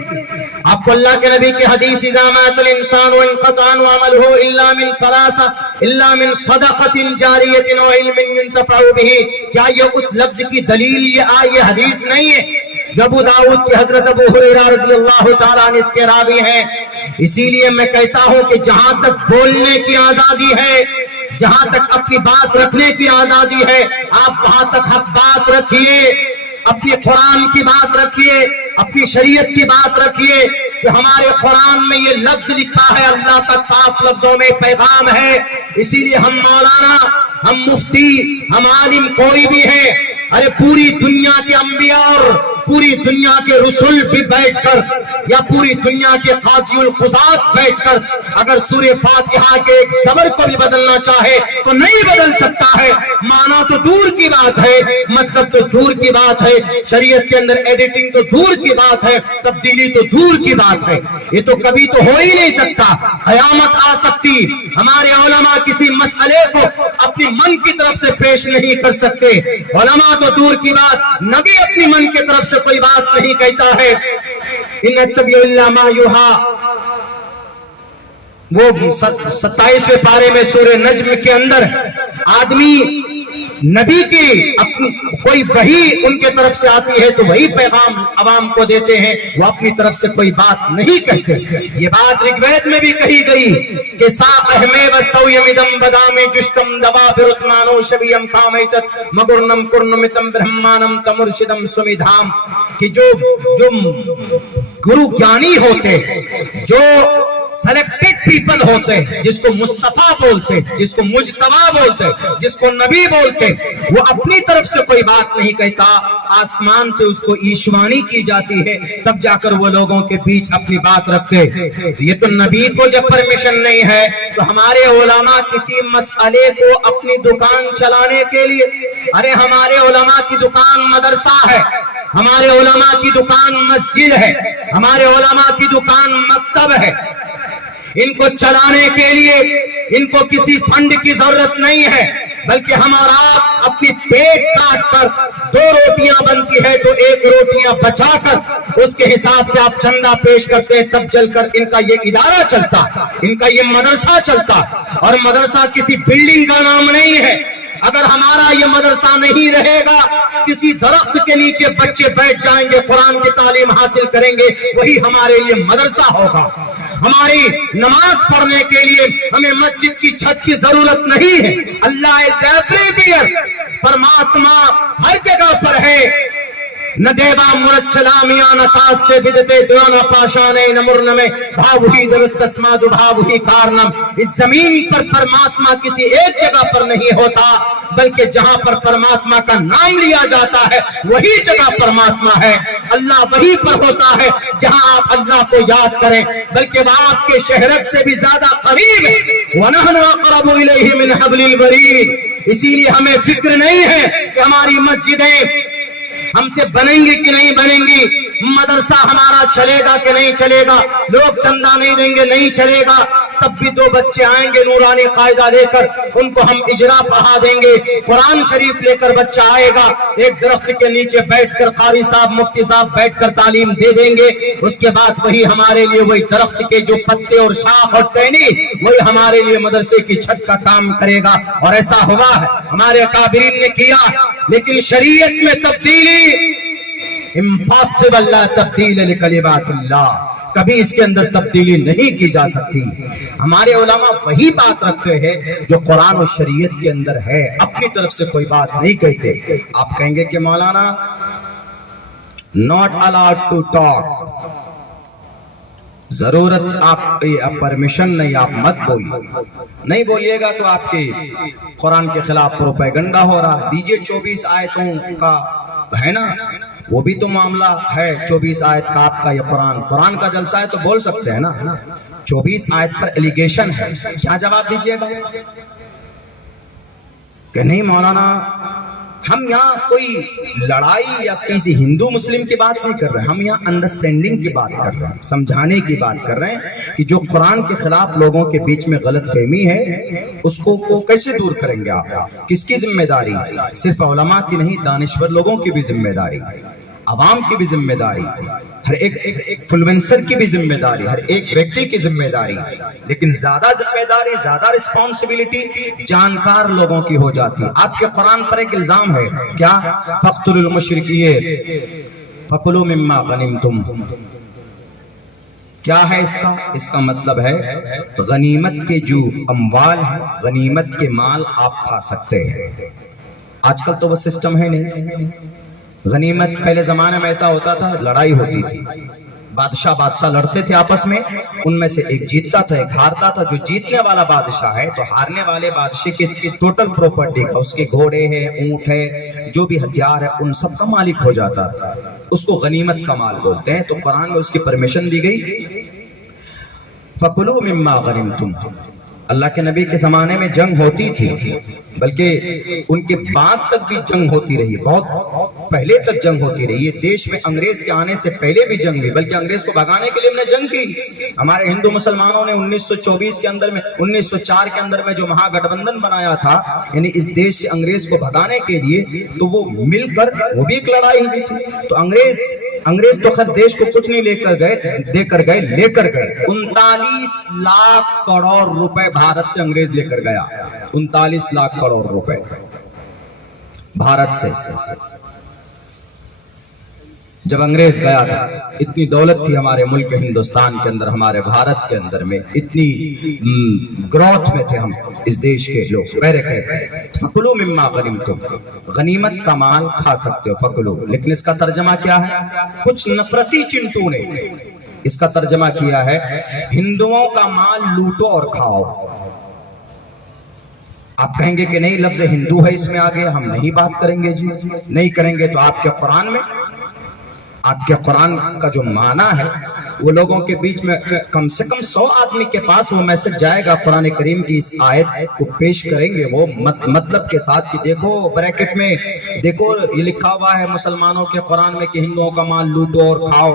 آپ کو اللہ کے نبی کی حدیث اذا مات الانسان وانقطع عمله الا من ثلاثه الا من صدقه جاریہ او علم ينتفع به، کیا یہ اس لفظ کی دلیل یہ حدیث نہیں ہے جو ابو داؤد کی حضرت ابو ہریرہ رضی اللہ تعالیٰ عنہ اس کے راوی ہیں؟ اسی لیے میں کہتا ہوں کہ جہاں تک بولنے کی آزادی ہے، جہاں تک اپنی بات رکھنے کی آزادی ہے، آپ وہاں تک حق بات رکھیے، اپنی قرآن کی بات رکھیے، اپنی شریعت کی بات رکھیے کہ ہمارے قرآن میں یہ لفظ لکھا ہے، اللہ کا صاف لفظوں میں پیغام ہے۔ اسی لیے ہم مولانا، ہم مفتی، ہم عالم کوئی بھی ہے، ارے پوری دنیا کے انبیاء اور پوری دنیا کے رسول بھی بیٹھ کر یا پوری دنیا کے قاضی القضات بیٹھ کر اگر سورہ فاتحہ کے ایک زبر کو بھی بدلنا چاہے تو نہیں بدل سکتا ہے۔ معنی تو دور کی بات ہے، مطلب تو دور کی بات ہے، شریعت کے اندر ایڈیٹنگ تو دور کی بات ہے، تبدیلی تو دور کی بات ہے۔ یہ تو کبھی تو ہو ہی نہیں سکتا، قیامت آ سکتی، ہمارے علماء کسی مسئلے کو اپنی من کی طرف سے پیش نہیں کر سکتے، علماء تو دور کی بات، نبی اپنی من کی طرف سے کوئی بات نہیں کہتا ہے۔ ان اتبع الا ما یوحی، وہ 27ویں پارے میں سورہ نجم کے اندر آدمی نبی کی کوئی وحی ان کے طرف سے آتی ہے تو وہی پیغام عوام کو دیتے ہیں، وہ اپنی طرف سے کوئی بات نہیں کہتے۔ یہ بات رگوید میں بھی کہی گئی کہ ساقہ میں وسویمدم بدام جشتم دبا برتمانو شبیم کامیتت مگرنم کرنمتم برہمانم تمرشدم سمیدھام، کہ جو گرو گیانی ہوتے، جو سلیکٹڈ پیپل ہوتے، جس کو مصطفیٰ بولتے، جس کو مجتبیٰ بولتے، جس کو نبی بولتے، وہ اپنی طرف سے کوئی بات نہیں کہتا، آسمان سے اس کو ایشوانی کی جاتی ہے، تب جا کر وہ لوگوں کے بیچ اپنی بات رکھتے۔ یہ تو نبی کو جب پرمیشن نہیں ہے تو ہمارے علماء کسی مسئلے کو اپنی دکان چلانے کے لیے، ارے ہمارے علماء کی دکان مدرسہ ہے، ہمارے علماء کی دکان مسجد ہے، ہمارے علماء کی دکان مکتب ہے، ان کو چلانے کے لیے ان کو کسی فنڈ کی ضرورت نہیں ہے، بلکہ ہمارا اپنی پیٹ کاٹ کر 2 روٹیاں بنتی ہے تو 1 روٹیاں بچا کر اس کے حساب سے آپ چندہ پیش کرتے، تب چل کر ان کا یہ ادارہ چلتا، ان کا یہ مدرسہ چلتا۔ اور مدرسہ کسی بلڈنگ کا نام نہیں ہے، اگر ہمارا یہ مدرسہ نہیں رہے گا، کسی درخت کے نیچے بچے بیٹھ جائیں گے، قرآن کی تعلیم حاصل کریں گے، وہی ہمارے لیے مدرسہ ہوگا۔ ہماری نماز پڑھنے کے لیے ہمیں مسجد کی چھت کی ضرورت نہیں ہے، اللہ از ایوری ویئر، پرماتما ہر جگہ پر ہے۔ نہ دیوا مرچلا میاں نہ کاستے بدتے دیوانا پاشانے نمرن میں بھاوہی درستسماد بھاوہی کارنم، اس زمین پر پرماتما کسی ایک جگہ پر نہیں ہوتا، بلکہ جہاں پر پرماتما کا نام لیا جاتا ہے وہی جگہ پرماتما ہے۔ اللہ وہی پر ہوتا ہے جہاں آپ اللہ کو یاد کریں، بلکہ وہ آپ کے شہرک سے بھی زیادہ قریب ہے۔ وَنَحْنُ أَقْرَبُ إِلَيْهِ مِنْ حَبْلِ الْوَرِيدِ، اسی لیے ہمیں فکر نہیں ہے کہ ہماری مسجدیں ہم سے بنیں گی کہ نہیں بنیں گی، مدرسہ ہمارا چلے گا کہ نہیں چلے گا، لوگ چندہ نہیں دیں گے نہیں چلے گا، تب بھی 2 بچے آئیں گے نورانی قاعدہ لے کر، ان کو ہم اجرا پڑھا دیں گے، قرآن شریف لے کر بچہ آئے گا، ایک درخت کے نیچے بیٹھ کر قاری صاحب مفتی صاحب بیٹھ کر تعلیم دے دیں گے، اس کے بعد وہی ہمارے لیے وہی درخت کے جو پتے اور شاخ اور ٹہنی وہی ہمارے لیے مدرسے کی چھت کا کام کرے گا۔ اور ایسا ہوا ہے، ہمارے اکابرین نے کیا، لیکن شریعت میں تبدیلی امپاسبل، لا تبدیل لکلمات اللہ، کبھی اس کے اندر تبدیلی نہیں کی جا سکتی۔ ہمارے علماء وہی بات رکھتے ہیں جو قرآن و شریعت کے اندر ہے، اپنی طرف سے کوئی بات نہیں کہتے۔ آپ کہیں گے کہ مولانا not allowed to talk، ضرورت آپ پرمیشن نہیں، آپ مت بولیے، نہیں بولیے گا تو آپ کے قرآن کے خلاف پروپیگنڈا ہو رہا۔ دیجئے 24 آیتوں کا ہے نا، وہ بھی تو معاملہ ہے، 24 آیت کا آپ کا یہ قرآن کا جلسہ ہے تو بول سکتے ہیں نا، 24 آیت پر الیگیشن ہے، کیا جواب دیجئے گا؟ کہ نہیں مولانا ہم یہاں کوئی لڑائی یا کسی ہندو مسلم کی بات نہیں کر رہے، ہم یہاں انڈرسٹینڈنگ کی بات کر رہے ہیں، سمجھانے کی بات کر رہے ہیں کہ جو قرآن کے خلاف لوگوں کے بیچ میں غلط فہمی ہے اس کو کیسے دور کریں گے آپ؟ کس کی ذمہ داری؟ صرف علماء کی نہیں، دانشور لوگوں کی بھی ذمہ داری، عوام کی بھی ذمہ داری، ہر ایک انفلوئنسر کی بھی ذمہ داری، ہر ایک ویکتی کی ذمہ داری، لیکن زیادہ ذمہ داری، زیادہ رسپانسبلٹی جانکار لوگوں کی ہو جاتی ہے۔ آپ کے قرآن پر ایک الزام ہے، کیا؟ فَاقْتُلُوا الْمُشْرِكِينَ فَكُلُوا مِمَّا غَنِمْتُمْ۔ کیا ہے اس کا مطلب ہے غنیمت کے جو اموال ہیں، غنیمت کے مال آپ کھا سکتے ہیں۔ آج کل تو وہ سسٹم ہے نہیں۔ غنیمت پہلے زمانے میں ایسا ہوتا تھا، لڑائی ہوتی تھی، بادشاہ لڑتے تھے آپس میں، ان میں سے ایک جیتتا تھا ایک ہارتا تھا۔ جو جیتنے والا بادشاہ ہے تو ہارنے والے بادشاہ کی ٹوٹل پراپرٹی کا، اس کے گھوڑے ہیں، اونٹ ہے، جو بھی ہتھیار ہے، ان سب کا مالک ہو جاتا تھا۔ اس کو غنیمت کا مال بولتے ہیں۔ تو قرآن میں اس کی پرمیشن دی گئی، فَكُلُوا مِمَّا غَنِمْتُمْ۔ اللہ کے نبی کے زمانے میں جنگ ہوتی تھی، بلکہ ان کے بعد تک بھی جنگ ہوتی رہی، بہت پہلے تک جنگ ہوتی رہی ہے۔ دیش میں انگریز کے آنے سے پہلے بھی جنگ ہوئی، بلکہ انگریز کو بھگانے کے لیے ہم نے جنگ کی۔ ہمارے ہندو مسلمانوں نے 1924 کے اندر میں 1904 کے اندر میں جو مہا گٹھ بندھن بنایا تھا، یعنی اس دیش سے انگریز کو بھگانے کے لیے، تو وہ مل کر وہ بھی ایک لڑائی ہوئی تھی۔ تو انگریز تو خیر دیش کو کچھ نہیں لے کر گئے 39 لاکھ کروڑ روپے بھارت سے انگریز لے کر گیا۔ 39 لاکھ کروڑ روپے بھارت سے جب انگریز گیا تھا، اتنی دولت تھی ہمارے ملک ہندوستان کے اندر، ہمارے بھارت کے اندر میں، اتنی گروتھ میں تھے ہم اس دیش کے لوگ۔ فَكُلُوا مِمَّا غَنِمْتُمْ، غنیمت کا مال کھا سکتے ہو، فَكُلُوا۔ لیکن اس کا ترجمہ کیا ہے؟ کچھ نفرتی چنٹو نے اس کا ترجمہ کیا ہے، ہندوؤں کا مال لوٹو اور کھاؤ۔ آپ کہیں گے کہ نہیں، لفظ ہندو ہے اس میں آگے، ہم نہیں بات کریں گے۔ جی نہیں کریں گے تو آپ کے قرآن میں، آپ کے قرآن کا جو معنی ہے وہ لوگوں کے بیچ میں کم سے کم 100 آدمی کے پاس وہ میسج جائے گا، قرآن کریم کی اس آیت کو پیش کریں گے وہ مطلب کے ساتھ کہ دیکھو بریکٹ میں دیکھو یہ لکھا ہوا ہے مسلمانوں کے قرآن میں کہ ہندوؤں کا مال لوٹو اور کھاؤ،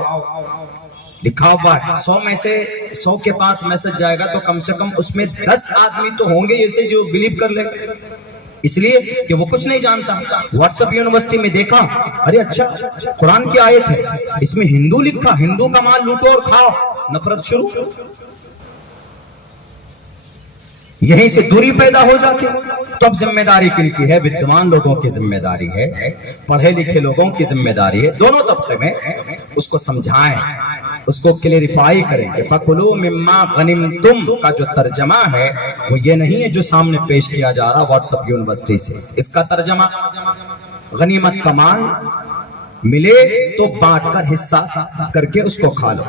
لکھا ہوا ہے۔ 100 میں سے 100 کے پاس میسج جائے گا تو کم سے کم اس میں 10 آدمی تو ہوں گے ایسے جو بلیو کر لیں، اس لیے کہ وہ کچھ نہیں جانتا۔ واٹس ایپ یونیورسٹی میں دیکھا، ارے اچھا قرآن کی آیت ہے، اس میں ہندو لکھا، ہندو کا مال لوٹو اور کھاؤ، نفرت شروع۔ یہیں سے دوری پیدا ہو جاتی۔ تو اب ذمہ داری کن کی ہے؟ ودوان لوگوں کی ذمہ داری ہے، پڑھے لکھے لوگوں کی ذمہ داری ہے، دونوں طبقے میں اس کو سمجھائیں، اس کو کلیریفائی کریں کہ فَكُلُوا مِمَّا غَنِمْتُمْ کا جو ترجمہ ہے وہ یہ نہیں ہے جو سامنے پیش کیا جا رہا واٹس ایپ یونیورسٹی سے۔ اس کا ترجمہ غنیمت کا مال ملے تو بانٹ کر حصہ کر کے اس کو کھا لو۔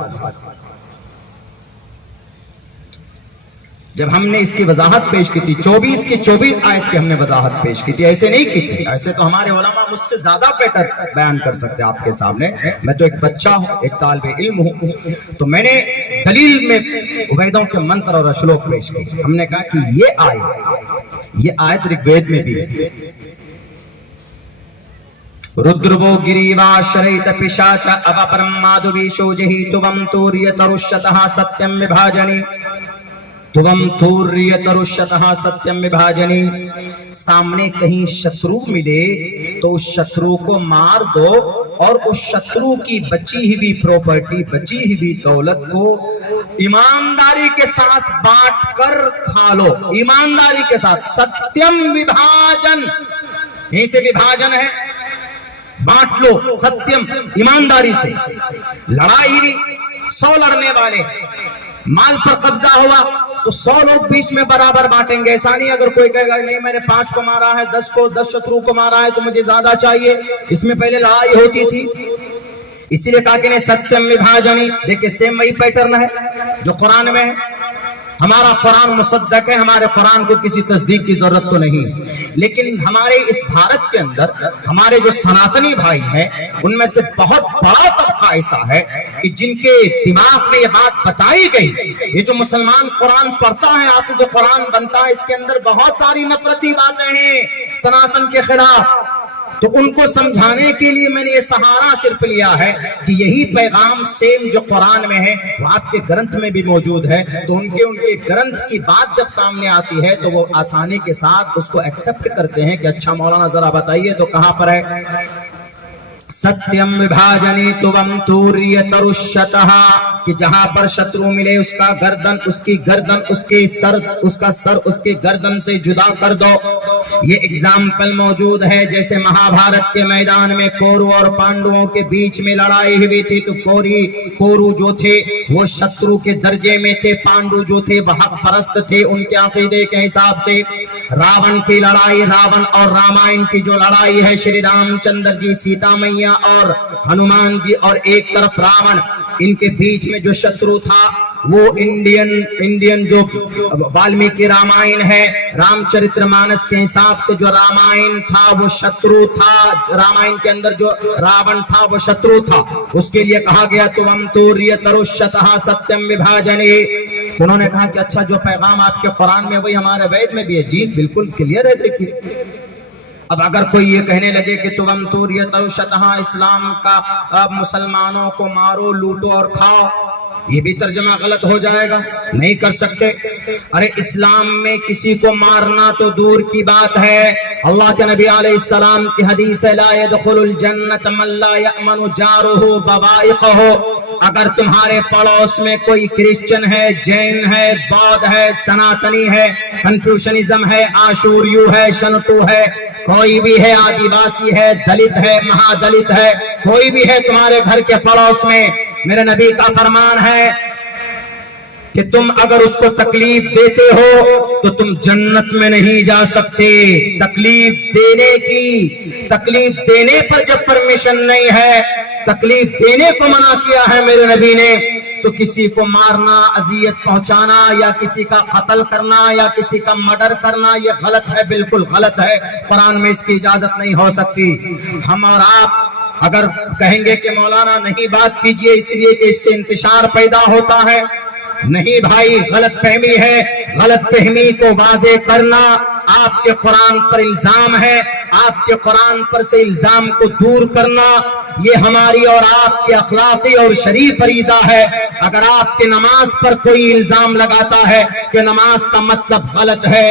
جب ہم نے اس کی وضاحت پیش کی تھی 24 کی 24 آیت کی ہم نے وضاحت پیش کی تھی، ایسے نہیں کی تھی، ایسے تو ہمارے علماء مجھ سے زیادہ بیٹر بیان کر سکتے آپ کے سامنے، میں تو ایک بچہ ہوں، ایک طالب علم ہوں، تو میں نے دلیل میں عبیدوں کے منتر اور اشلوک پیش کی۔ ہم نے کہا کہ یہ آیت رگ وید میں بھی ہے، ردرو گریوا شریت پشاچ اپرمادو ویشوجہی تُوَمْ تُوریتَرُشَّتَہا ستیم وبھاجنی تُوَمْ تُوریتَرُشَّتَہا ستیم وبھاجنی۔ سامنے کہیں شترو ملے تو اس شترو کو مار دو اور اس شترو کی بچی ہوئی پراپرٹی، بچی ہوئی دولت کو ایمانداری کے ساتھ بانٹ کر کھا لو، ایمانداری کے ساتھ۔ ستیم وبھاجن، یہیں سے وبھاجن ہے، بانٹ لو، ستیم ایمانداری سے۔ لڑائی ہوئی، 100 لڑنے والے، مال پر قبضہ ہوا تو 100 لوگ بیچ میں برابر بانٹیں گے۔ ایسا نہیں اگر کوئی کہے گا نہیں میں نے 5 کو مارا ہے، 10 شترو کو مارا ہے تو مجھے زیادہ چاہیے، اس میں پہلے لڑائی ہوتی تھی۔ اسی لیے کہا کہ نہیں ستیم وبھاجنی۔ دیکھیں سیم وہی پیٹرن ہے جو قرآن میں ہے۔ ہمارا قرآن مصدق ہے، ہمارے قرآن کو کسی تصدیق کی ضرورت تو نہیں، لیکن ہمارے اس بھارت کے اندر ہمارے جو سناتنی بھائی ہیں ان میں سے بہت بڑا طبقہ ایسا ہے کہ جن کے دماغ میں یہ بات بتائی گئی، یہ جو مسلمان قرآن پڑھتا ہے، حافظ قرآن بنتا ہے، اس کے اندر بہت ساری نفرتی باتیں ہیں سناتن کے خلاف۔ تو ان کو سمجھانے کے لیے میں نے یہ سہارا صرف لیا ہے کہ یہی پیغام سیم جو قرآن میں ہے وہ آپ کے گرنتھ میں بھی موجود ہے، تو ان کے گرنتھ کی بات جب سامنے آتی ہے تو وہ آسانی کے ساتھ اس کو ایکسپٹ کرتے ہیں کہ اچھا مولانا ذرا بتائیے تو کہاں پر ہے؟ ستیم وبھاجنی توم توریترشتہ، کہ جہاں پر شترو ملے اس کا گردن اس کی گردن اس کے سر اس کا سر اس کی گردن سے جدا کر دو۔ یہ اگزامپل موجود ہے جیسے مہابھارت کے میدان میں کورو اور پانڈووں کے بیچ میں لڑائی ہوئی تھی، تو کورو جو تھے وہ شترو کے درجے میں تھے، پانڈو جو تھے وہ حق پرست تھے ان کے عقیدے کے حساب سے۔ راون کی لڑائی، راون اور رامائن کی جو لڑائی ہے، شری رام چندر جی سیتا میاں اور ہنومان جی اور ایک طرف راون، ان کے بیچ میں جو شترو تھا وہ انڈین جو والمیکی رامائن ہے، رام چرتر مانس کے حساب سے جو رامائن تھا وہ شترو تھا، رامائن کے اندر جو راون تھا وہ شترو تھا، اس کے لیے کہا گیا توم توریترشتہ ستیم وبھاجنے۔ تو انہوں نے کہا کہ اچھا جو پیغام آپ کے قرآن میں وہی ہمارے وید میں بھی ہے۔ جی بالکل کلیئر ہے، دیکھیے اب اگر کوئی یہ کہنے لگے کہ توم توریترشتہ اسلام کا مسلمانوں کو مارو لوٹو اور کھاؤ، یہ بھی ترجمہ غلط ہو جائے گا، نہیں کر سکتے۔ ارے اسلام میں کسی کو مارنا تو دور کی بات ہے، اللہ کے نبی علیہ السلام کی حدیث ہے لا يدخل الجنت من لا یأمن جارہ بوائقہ، اگر تمہارے پڑوس میں کوئی کرسچن ہے، جین ہے، بودھ ہے، سناتنی ہے، کنفیوشنزم ہے، آشوریو ہے، شنتو ہے، کوئی بھی ہے، آدیواسی ہے، دلت ہے، مہا دلت ہے، کوئی بھی ہے تمہارے گھر کے پڑوس میں، میرے نبی کا فرمان ہے کہ تم اگر اس کو تکلیف دیتے ہو تو تم جنت میں نہیں جا سکتے۔ تکلیف دینے پر جب پرمیشن نہیں ہے، تکلیف دینے کو منع کیا ہے میرے نبی نے، تو کسی کو مارنا، اذیت پہنچانا یا کسی کا قتل کرنا یا کسی کا مرڈر کرنا یہ غلط ہے، بالکل غلط ہے، قرآن میں اس کی اجازت نہیں ہو سکتی۔ ہم اور آپ اگر کہیں گے کہ مولانا نہیں بات کیجئے اس لیے کہ اس سے انتشار پیدا ہوتا ہے، نہیں بھائی، غلط فہمی ہے، غلط فہمی کو واضح کرنا آپ کے قرآن پر الزام ہے، آپ کے قرآن پر سے الزام کو دور کرنا یہ ہماری اور آپ کے اخلاقی اور شرعی فریضہ ہے۔ اگر آپ کے نماز پر کوئی الزام لگاتا ہے کہ نماز کا مطلب غلط ہے،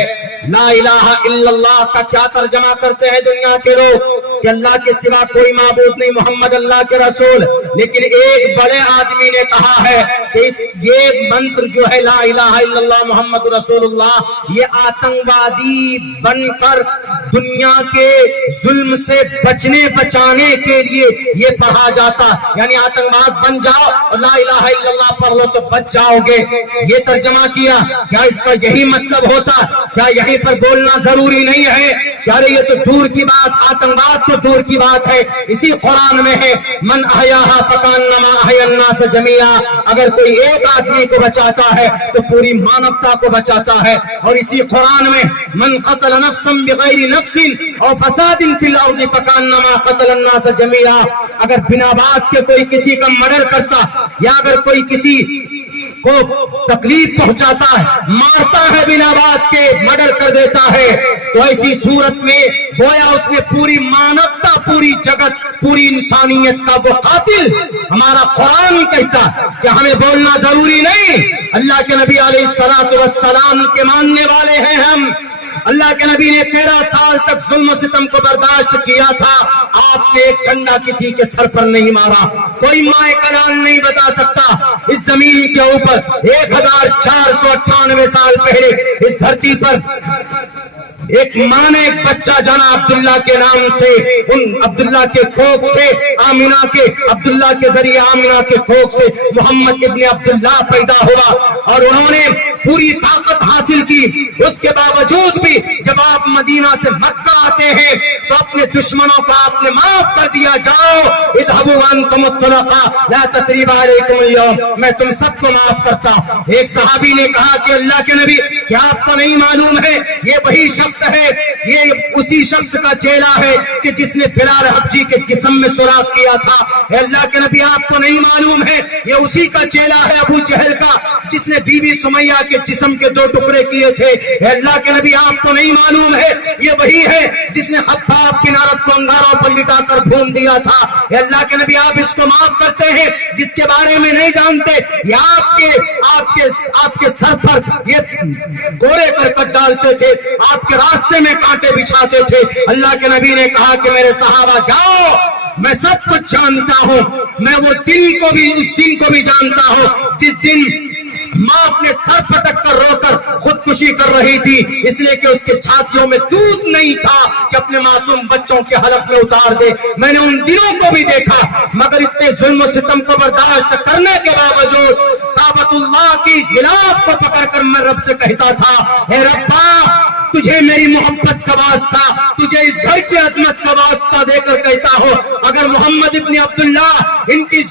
لا الہ الا اللہ کا کیا ترجمہ کرتے ہیں دنیا کے لوگ کہ اللہ کے سوا کوئی معبود نہیں، محمد اللہ کے رسول، لیکن ایک بڑے آدمی نے کہا ہے کہ یہ منتر جو ہے لا الہ الا اللہ محمد رسول اللہ، یہ آتنکوادی بن کر دنیا کے ظلم سے بچانے کے لیے یہ پڑھا جاتا، یعنی آتنکواد بن جاؤ اور لا الہ الا اللہ پڑھ لو تو بچ جاؤ گے، یہ ترجمہ کیا۔ کیا اس کا یہی مطلب ہوتا؟ کیا یہیں پر بولنا ضروری نہیں ہے کہ ارے یہ تو دور کی بات، آتنکواد تو دور کی بات ہے، اسی قرآن میں ہے من احیاہا فکانما احیا الناس جمیعا، اگر کوئی ایک آدمی کو بچاتا ہے تو پوری مانوتا کو بچاتا ہے، اور اسی قرآن میں من قتل نفسا بغیر نفس او فساد فی الارض فکانما قتل الناس جمیعا، اگر بنا بات کے کوئی کسی کا مرڈر کرتا یا اگر کوئی کسی کو تکلیف پہنچاتا ہے، مارتا ہے بنا بات کے، مرڈر کر دیتا ہے، تو ایسی صورت میں گویا اس نے پوری مانوتا، پوری جگت، پوری انسانیت کا وہ قاتل۔ ہمارا قرآن کہتا کہ ہمیں بولنا ضروری نہیں، اللہ کے نبی علیہ السلام کے ماننے والے ہیں ہم۔ اللہ کے نبی نے 13 سال تک ظلم و ستم کو برداشت کیا تھا، آپ نے ایک ڈنڈا کسی کے سر پر نہیں مارا، کوئی ماں کلام نہیں بتا سکتا اس زمین کے اوپر 1498 سال پہلے اس دھرتی پر ایک ماں نے ایک بچہ جانا عبداللہ کے نام سے، ان عبداللہ کے کوکھ سے، آمینہ کے عبداللہ کے ذریعے آمینہ کے کوکھ سے محمد ابن عبداللہ پیدا ہوا، اور انہوں نے پوری طاقت حاصل کی۔ اس کے باوجود بھی جب آپ مدینہ سے مکہ آتے ہیں تو اپنے دشمنوں کو آپ نے معاف کر دیا، جاؤ اذهبوا وانتم الطلقاء لا تثریب علیکم اليوم، میں تم سب کو معاف کرتا ہوں۔ ایک صحابی نے کہا کہ اللہ کے نبی کیا آپ کو نہیں معلوم ہے یہ وہی شخص ہے، یہ اسی شخص کا چیلا ہے کہ جس نے بلال حبشی کے جسم میں سوراخ کیا تھا؟ اے اللہ کے نبی آپ کو نہیں معلوم ہے یہ اسی کا چیلا ہے ابو جہل کا جس نے بی بی سمیہ کے جسم کے 2 ٹکڑے کیے تھے؟ اے اللہ کے نبی آپ کو نہیں معلوم ہے یہ وہی ہے جس نے خباب بن عرط کو انگاروں پر دیا تھا. اے اللہ کے نبی آپ اس کو معاف کرتے ہیں جس کے بارے میں نہیں جانتے. یہ آپ کے سر پر یہ گورے کرکٹ ڈالتے تھے, آپ کے راستے میں کانٹے بچھاتے تھے. اللہ کے نبی نے کہا کہ میرے صحابہ جاؤ, میں سب کچھ جانتا ہوں, میں وہ دن کو بھی اس دن کو بھی جانتا ہوں جس دن ماں اپنے سر پٹک کر رو کر خودکشی کر رہی تھی, اس لیے کہ اس کے چھاتیوں میں دودھ نہیں تھا کہ اپنے معصوم بچوں کے حلق میں اتار دے. میں نے ان دنوں کو بھی دیکھا, مگر اتنے ظلم و ستم کو برداشت کرنے کے باوجود کعبۃ اللہ کی غلاف کو پکڑ کر میں رب سے کہتا تھا, اے ربا تجھے میری محبت کا واسطہ, تجھے اس گھر کی عظمت کا واسطہ دے کر کہتا ہوں, اگر محمد ابن عبداللہ ان کی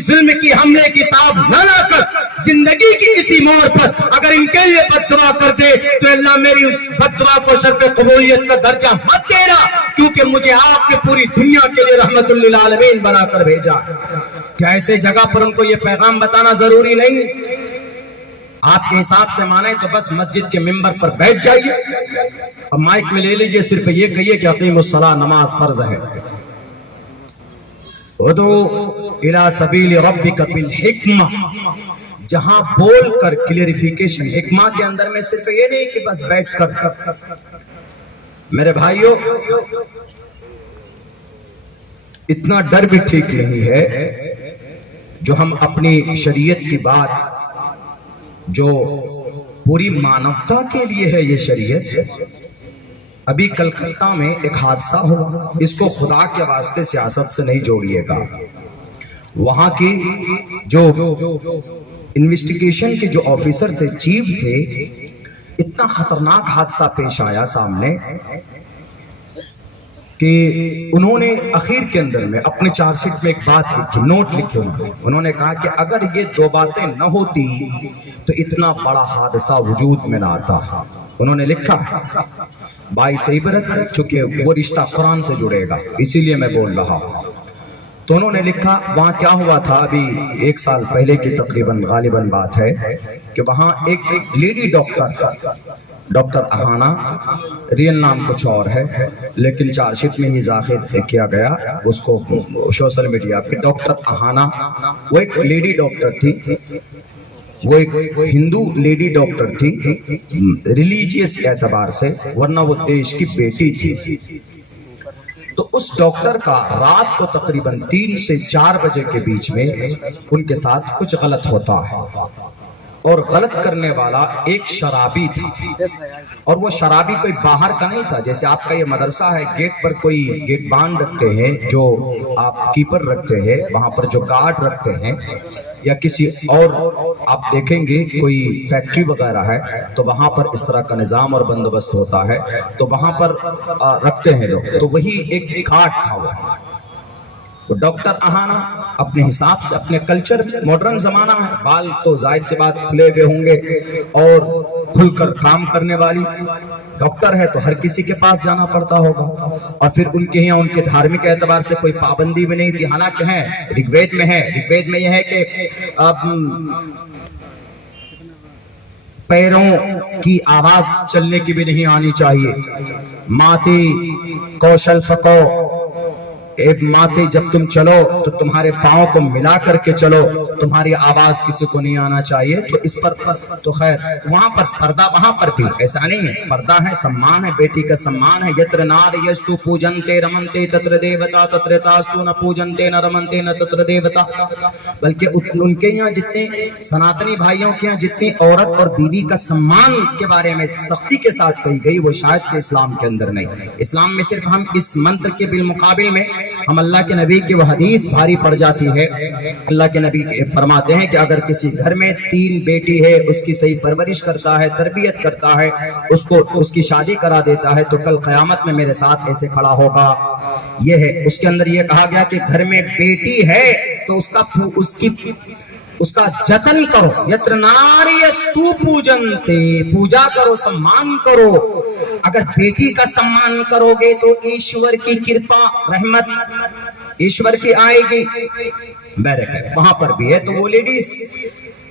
ظلم کی حملے کی تاب نہ لا کر زندگی کی کسی موڑ پر اگر ان کے لیے بد دعا کر دے تو اللہ میری اس بد دعا کو شرف قبولیت کا درجہ مت دینا, کیونکہ مجھے آپ نے پوری دنیا کے لیے رحمت للعالمین بنا کر بھیجا. کیا ایسے جگہ پر ان کو یہ پیغام بتانا ضروری نہیں؟ آپ کے حساب سے مانیں تو بس مسجد کے ممبر پر بیٹھ جائیے اور مائک میں لے لیجئے, صرف یہ کہیے کہ اقیم الصلاۃ, نماز فرض ہے. ادعو الی سبیل ربک بالحکمہ, جہاں بول کر کلیریفیکیشن, حکمہ کے اندر میں صرف یہ نہیں کہ بس بیٹھ کر. میرے بھائیوں, اتنا ڈر بھی ٹھیک نہیں ہے جو ہم اپنی شریعت کی بات, جو پوری مانوتا کے لیے ہے یہ شریعت. ابھی کلکتہ میں ایک حادثہ ہوا, اس کو خدا کے واسطے سیاست سے نہیں جوڑیے گا. وہاں کی جو انویسٹیگیشن کے جو آفیسر تھے, چیف تھے, اتنا خطرناک حادثہ پیش آیا سامنے کہ انہوں نے اخیر کے اندر میں اپنے چارج شیٹ میں ایک بات لکھی, نوٹ لکھے. انہوں نے کہا کہ اگر یہ دو باتیں نہ ہوتی تو اتنا بڑا حادثہ وجود میں نہ آتا. انہوں نے لکھا باعث عبرت, چونکہ وہ رشتہ قرآن سے جڑے گا اسی لیے میں بول رہا ہوں. تو انہوں نے لکھا وہاں کیا ہوا تھا, ابھی 1 سال پہلے کی تقریباً غالباً بات ہے کہ وہاں ایک لیڈی ڈاکٹر اہانہ, ریئل نام کچھ اور ہے لیکن چارج شیٹ میں ہی ظاہر کیا گیا اس کو سوشل میڈیا پہ. ڈاکٹر اہانہ وہ ایک لیڈی ڈاکٹر تھی, وہ ایک ہندو لیڈی ڈاکٹر تھی ریلیجیس اعتبار سے, ورنہ وہ دیش کی بیٹی تھی. تو اس ڈاکٹر کا رات کو تقریباً 3 سے 4 بجے کے بیچ میں ان کے ساتھ کچھ غلط ہوتا ہے, اور غلط کرنے والا ایک شرابی تھا. اور وہ شرابی کوئی باہر کا نہیں تھا, جیسے آپ کا یہ مدرسہ ہے, گیٹ پر کوئی گیٹ بانڈ رکھتے ہیں, جو آپ کیپر رکھتے ہیں, وہاں پر جو گارڈ رکھتے ہیں, یا کسی اور آپ دیکھیں گے کوئی فیکٹری وغیرہ ہے تو وہاں پر اس طرح کا نظام اور بندوبست ہوتا ہے, تو وہاں پر رکھتے ہیں لوگ. تو وہی ایک کھاٹ تھا وہ. تو ڈاکٹر اہانہ اپنے حساب سے, اپنے کلچر, ماڈرن زمانہ ہے, بال تو ظاہر سی بات کھلے ہوئے ہوں گے, اور کھل کر کام کرنے والی ڈاکٹر ہے تو ہر کسی کے پاس جانا پڑتا ہوگا. اور پھر ان کے یہاں ان کے دھارمک اعتبار سے کوئی پابندی بھی نہیں تھی, حالانکہ ہے رگ وید میں ہے. رگ وید میں یہ ہے کہ پیروں کی آواز چلنے کی بھی نہیں آنی چاہیے. ماتی کوشل فقو, ایک ماتے جب تم چلو تو تمہارے پاؤں کو ملا کر کے چلو, تمہاری آواز کسی کو نہیں آنا چاہیے. تو اس پر تو خیر وہاں پر پردہ, وہاں پر بھی ایسا نہیں ہے, پردہ ہے, سمان ہے, بیٹی کا سمان ہے. یتر نار یستو پوجنتے رمنتے تتر دیوتا تتر تاستو نہ پوجنتے نہ رمنتے نہ تتر دیوتا. بلکہ ان کے یہاں جتنے سناتنی بھائیوں کے یہاں جتنی عورت اور بیوی کا سمان کے بارے میں سختی کے ساتھ کہی گئی, وہ شاید کہ اسلام کے اندر نہیں. اسلام میں صرف ہم اس منتر کے بالمقابل میں ہم اللہ کے نبی کی وہ حدیث بھاری پڑ جاتی ہے. اللہ کے نبی فرماتے ہیں کہ اگر کسی گھر میں 3 بیٹی ہے, اس کی صحیح پرورش کرتا ہے, تربیت کرتا ہے, اس کی شادی کرا دیتا ہے, تو کل قیامت میں میرے ساتھ ایسے کھڑا ہوگا. یہ ہے اس کے اندر یہ کہا گیا کہ گھر میں بیٹی ہے تو اس کا جتن کرو. یتر ناری استو پوجنتے, پوجا کرو, سمان کرو. اگر بیٹی کا سمان کرو گے تو ایشور کی کرپا, رحمت ایشور کی آئے گی, برکت وہاں پر بھی ہے. تو وہ لیڈیز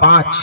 5,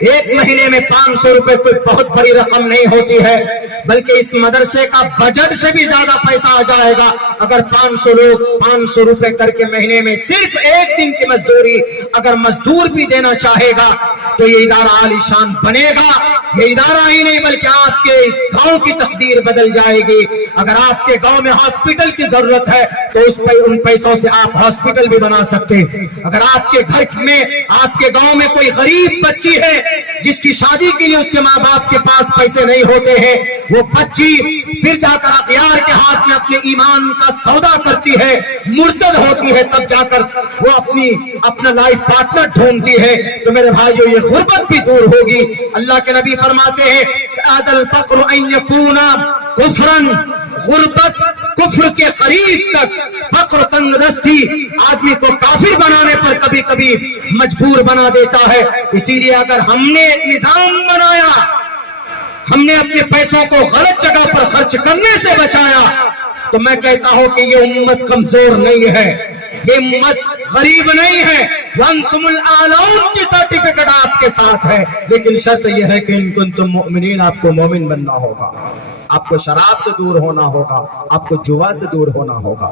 ایک مہینے میں 500 روپے کوئی بہت بڑی رقم نہیں ہوتی ہے، بلکہ اس مدرسے کا بجٹ سے بھی زیادہ پیسہ آ جائے گا اگر 500 لوگ 500 روپے کر کے مہینے میں صرف ایک دن کی مزدوری اگر مزدور بھی دینا چاہے گا تو یہ ادارہ عالی شان بنے گا۔ یہ ادارہ ہی نہیں بلکہ آپ کے اس گاؤں کی تقدیر بدل جائے گی۔ اگر آپ کے گاؤں میں ہاسپٹل کی ضرورت ہے تو ان پیسوں سے آپ ہاسپٹل بھی بنا سکتے ہیں۔ اگر آپ کے گھر میں آپ کے گاؤں میں کوئی غریب بچی ہے جس کی شادی کے لیے اس کے ماں باپ کے پاس پیسے نہیں ہوتے ہیں، وہ بچی پھر جا کر اغیار کے ہاتھ میں اپنے ایمان کا سودا کرتی ہے، مرتد ہوتی ہے، تب جا کر وہ اپنا لائف پارٹنر ڈھونڈتی ہے، تو میرے بھائیو یہ غربت بھی دور ہوگی۔ اللہ کے نبی فرماتے ہیں عَدَ الْفَقْرُ أَن يَكُونَ كُفْرًا، غربت کفر کے قریب تک، فقر تنگ دستی آدمی کو کافر بنانے پر کبھی کبھی مجبور بنا دیتا ہے۔ اسی لیے اگر ہم نے ایک نظام بنایا، ہم نے اپنے پیسوں کو غلط جگہ پر خرچ کرنے سے بچایا، تو میں کہتا ہوں کہ یہ امت کمزور نہیں ہے، یہ امت غریب نہیں ہے۔ وَأَنْتُمُ الْأَعْلَوْنَ کی سرٹیفکیٹ آپ کے ساتھ ہے، لیکن شرط یہ ہے کہ ان کنتم مؤمنین، آپ کو مومن بننا ہوگا، آپ کو شراب سے دور ہونا ہوگا، آپ کو جوا سے دور ہونا ہوگا۔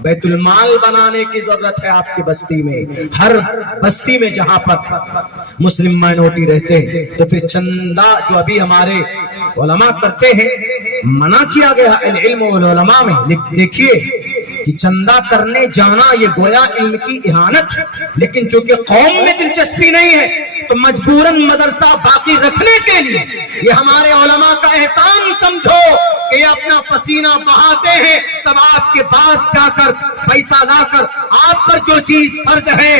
بیت المال بنانے کی ضرورت ہے آپ کی بستی میں، ہر بستی میں جہاں پر مسلم مائنورٹی رہتے ہیں، تو پھر چندہ جو ابھی ہمارے علماء کرتے ہیں، منع کیا گیا العلم والعلماء میں، دیکھیے کہ چندہ کرنے جانا یہ گویا علم کی اہانت ہے، لیکن چونکہ قوم میں دلچسپی نہیں ہے تو مجبوراً مدرسہ باقی رکھنے کے لیے یہ ہمارے علماء کا احسان سمجھو کہ یہ اپنا پسینہ بہاتے ہیں، تب آپ کے پاس جا کر پیسہ لا کر آپ پر جو چیز فرض ہے،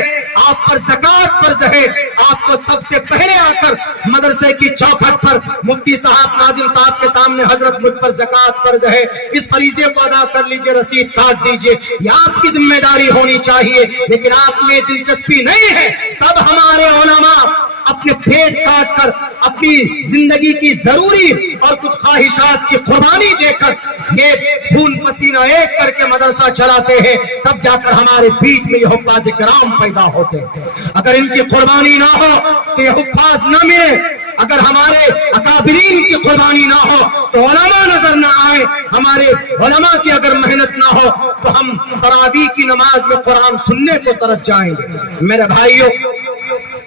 آپ پر زکوٰۃ فرض ہے، آپ کو سب سے پہلے آ کر مدرسے کی چوکھٹ پر مفتی صاحب ناظم صاحب کے سامنے حضرت مجھ پر زکوٰۃ فرض ہے، اس فریضے کو ادا کر لیجئے، رسید کاٹ دیجئے، یہ آپ کی ذمہ داری ہونی چاہیے۔ لیکن آپ میں دلچسپی نہیں ہے، تب ہمارے علماء اپنے پیٹ کاٹ کر اپنی زندگی کی ضروری اور کچھ خواہشات کی قربانی دے کر یہ خون پسینہ ایک کر کے مدرسہ چلاتے ہیں، تب جا کر ہمارے بیچ میں یہ حفاظ کرام پیدا ہوتے ہیں۔ اگر ان کی قربانی نہ ہو تو یہ حفاظ نہ ملے، اگر ہمارے اکابرین کی قربانی نہ ہو تو علماء نظر نہ آئے، ہمارے علماء کی اگر محنت نہ ہو تو ہم تراویح کی نماز میں قرآن سننے کو ترس جائیں گے۔ میرے بھائیوں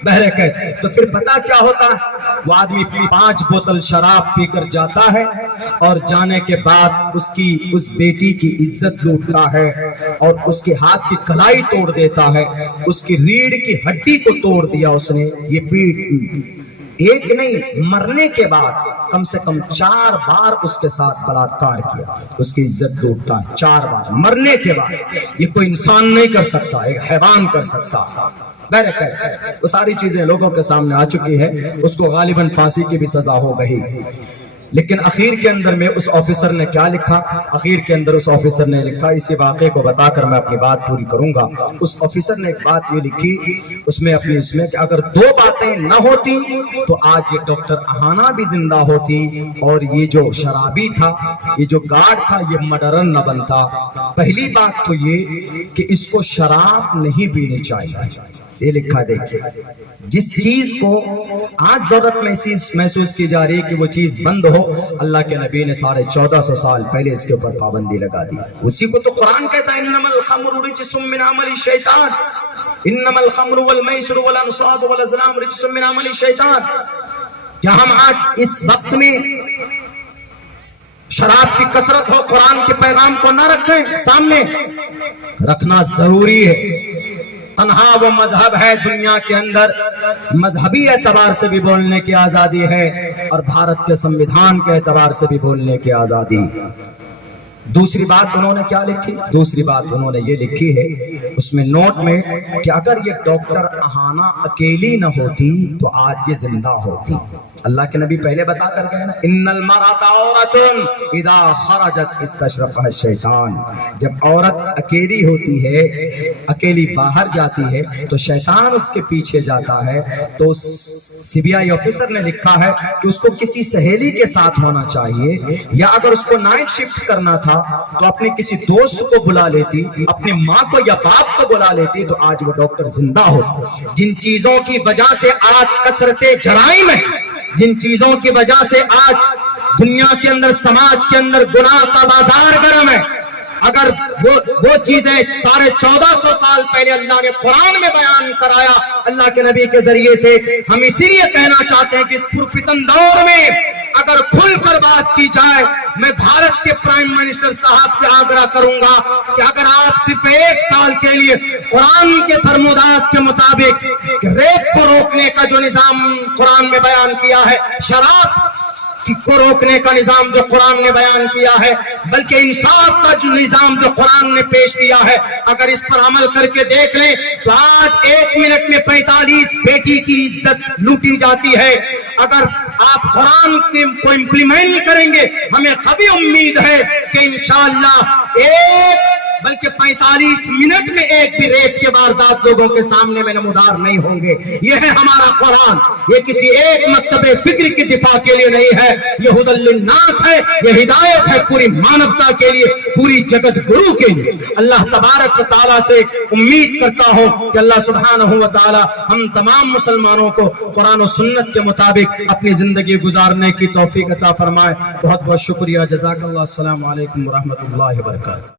بہرکیف تو پھر پتہ کیا ہوتا ہے، وہ آدمی 5 بوتل شراب پی کر جاتا ہے اور جانے کے بعد اس بیٹی کی عزت لوٹتا ہے اور اس کے ہاتھ کی کلائی توڑ دیتا ہے، اس کی ریڑھ کی ہڈی کو توڑ دیا اس نے۔ یہ پیٹ ایک نہیں، مرنے کے بعد کم سے کم 4 بار اس کے ساتھ بلاత్కాر کیا، اس کی عزت لوٹتا ہے 4 بار مرنے کے بعد۔ یہ کوئی انسان نہیں کر سکتا، ایک حیوان کر سکتا۔ وہ ساری چیزیں لوگوں کے سامنے آ چکی ہے، اس کو غالباً پھانسی کی بھی سزا ہو گئی، لیکن اخیر کے اندر میں اس آفیسر نے کیا لکھا، اخیر کے اندر اس آفیسر نے لکھا، اسی واقعے کو بتا کر میں اپنی بات پوری کروں گا۔ اس آفیسر نے ایک بات یہ لکھی اس میں کہ اگر 2 باتیں نہ ہوتی تو آج یہ ڈاکٹر اہانا بھی زندہ ہوتی اور یہ جو شرابی تھا، یہ جو گارڈ تھا، یہ مرڈرر نہ بنتا۔ پہلی بات تو یہ کہ اس کو شراب نہیں پینی چاہیے، یہ لکھا دیکھیے، جس چیز کو آج ضرورت محسوس کی جا رہی ہے کہ وہ چیز بند ہو، اللہ کے نبی نے 1450 سال پہلے اس کے اوپر پابندی لگا دی۔ اسی کو تو قرآن کہتا ہے انما الخمر رجس من عمل الشیطان، انما الخمر والمیسر والانصاب والازلام رجس من عمل الشیطان۔ کیا ہم آج اس وقت میں شراب کی کثرت ہو، قرآن کے پیغام کو نہ رکھیں؟ سامنے رکھنا ضروری ہے۔ تنہا وہ مذہب ہے دنیا کے اندر مذہبی اعتبار سے بھی بولنے کی آزادی ہے اور بھارت کے سمویدھان کے اعتبار سے بھی بولنے کی آزادی۔ دوسری بات انہوں نے کیا لکھی؟ دوسری بات انہوں نے یہ لکھی ہے اس میں نوٹ میں کہ اگر یہ ڈاکٹر اہانا اکیلی نہ ہوتی تو آج یہ زندہ ہوتی۔ اللہ کے نبی پہلے بتا کر گئے نا، ان المرأۃ عورۃ اذا خرجت استشرفها الشیطان، جب عورت اکیلی ہوتی ہے، اکیلی باہر جاتی ہے تو شیطان اس کے پیچھے جاتا ہے۔ تو CBI آفیسر نے لکھا ہے کہ اس کو کسی سہیلی کے ساتھ ہونا چاہیے، یا اگر اس کو نائٹ شفٹ کرنا تھا تھا تو اپنے کسی دوست کو بلا لیتی، اپنے ماں کو یا باپ کو بلا لیتی تو آج وہ ڈاکٹر زندہ ہوتا۔ جن چیزوں کی وجہ سے آج کثرت جرائم ہے، جن چیزوں کی وجہ سے آج دنیا کے اندر، سماج کے اندر گناہ کا بازار گرم ہے، اگر وہ چیزیں 1450 سال پہلے اللہ نے قرآن میں بیان کرایا اللہ کے نبی کے ذریعے سے، ہم اسی لیے کہنا چاہتے ہیں کہ اس پرفتن دور میں اگر کھل کر بات کی جائے، میں بھارت کے پرائم منسٹر صاحب سے آگرہ کروں گا کہ اگر آپ صرف 1 سال کے لیے قرآن کے فرمودات کے مطابق ریپ کو روکنے کا جو نظام قرآن میں بیان کیا ہے، شراب کو روکنے کا نظام جو قرآن نے بیان کیا ہے، بلکہ انصاف کا جو نظام جو قرآن نے پیش کیا ہے، اگر اس پر عمل کر کے دیکھ لیں تو آج 1 منٹ میں 45 بیٹی کی عزت لوٹی جاتی ہے۔ اگر آپ قرآن کو امپلیمنٹ کریں گے، ہمیں کبھی امید ہے کہ انشاءاللہ بلکہ 45 منٹ میں ایک بھی ریپ کے واردات لوگوں کے سامنے میں نمودار نہیں ہوں گے۔ یہ ہے ہمارا قرآن، یہ کسی ایک مکتب فکر کی دفاع کے لیے نہیں ہے، یہ ہدی للناس ہے، یہ ہدایت ہے پوری مانوتا کے لیے، پوری جگت گرو کے لیے۔ اللہ تبارک و تعالیٰ سے امید کرتا ہوں کہ اللہ سبحانہ و تعالیٰ ہم تمام مسلمانوں کو قرآن و سنت کے مطابق اپنی زندگی گزارنے کی توفیق عطا فرمائے۔ بہت بہت شکریہ، جزاک اللہ، السلام علیکم ورحمۃ اللہ وبرکاتہ۔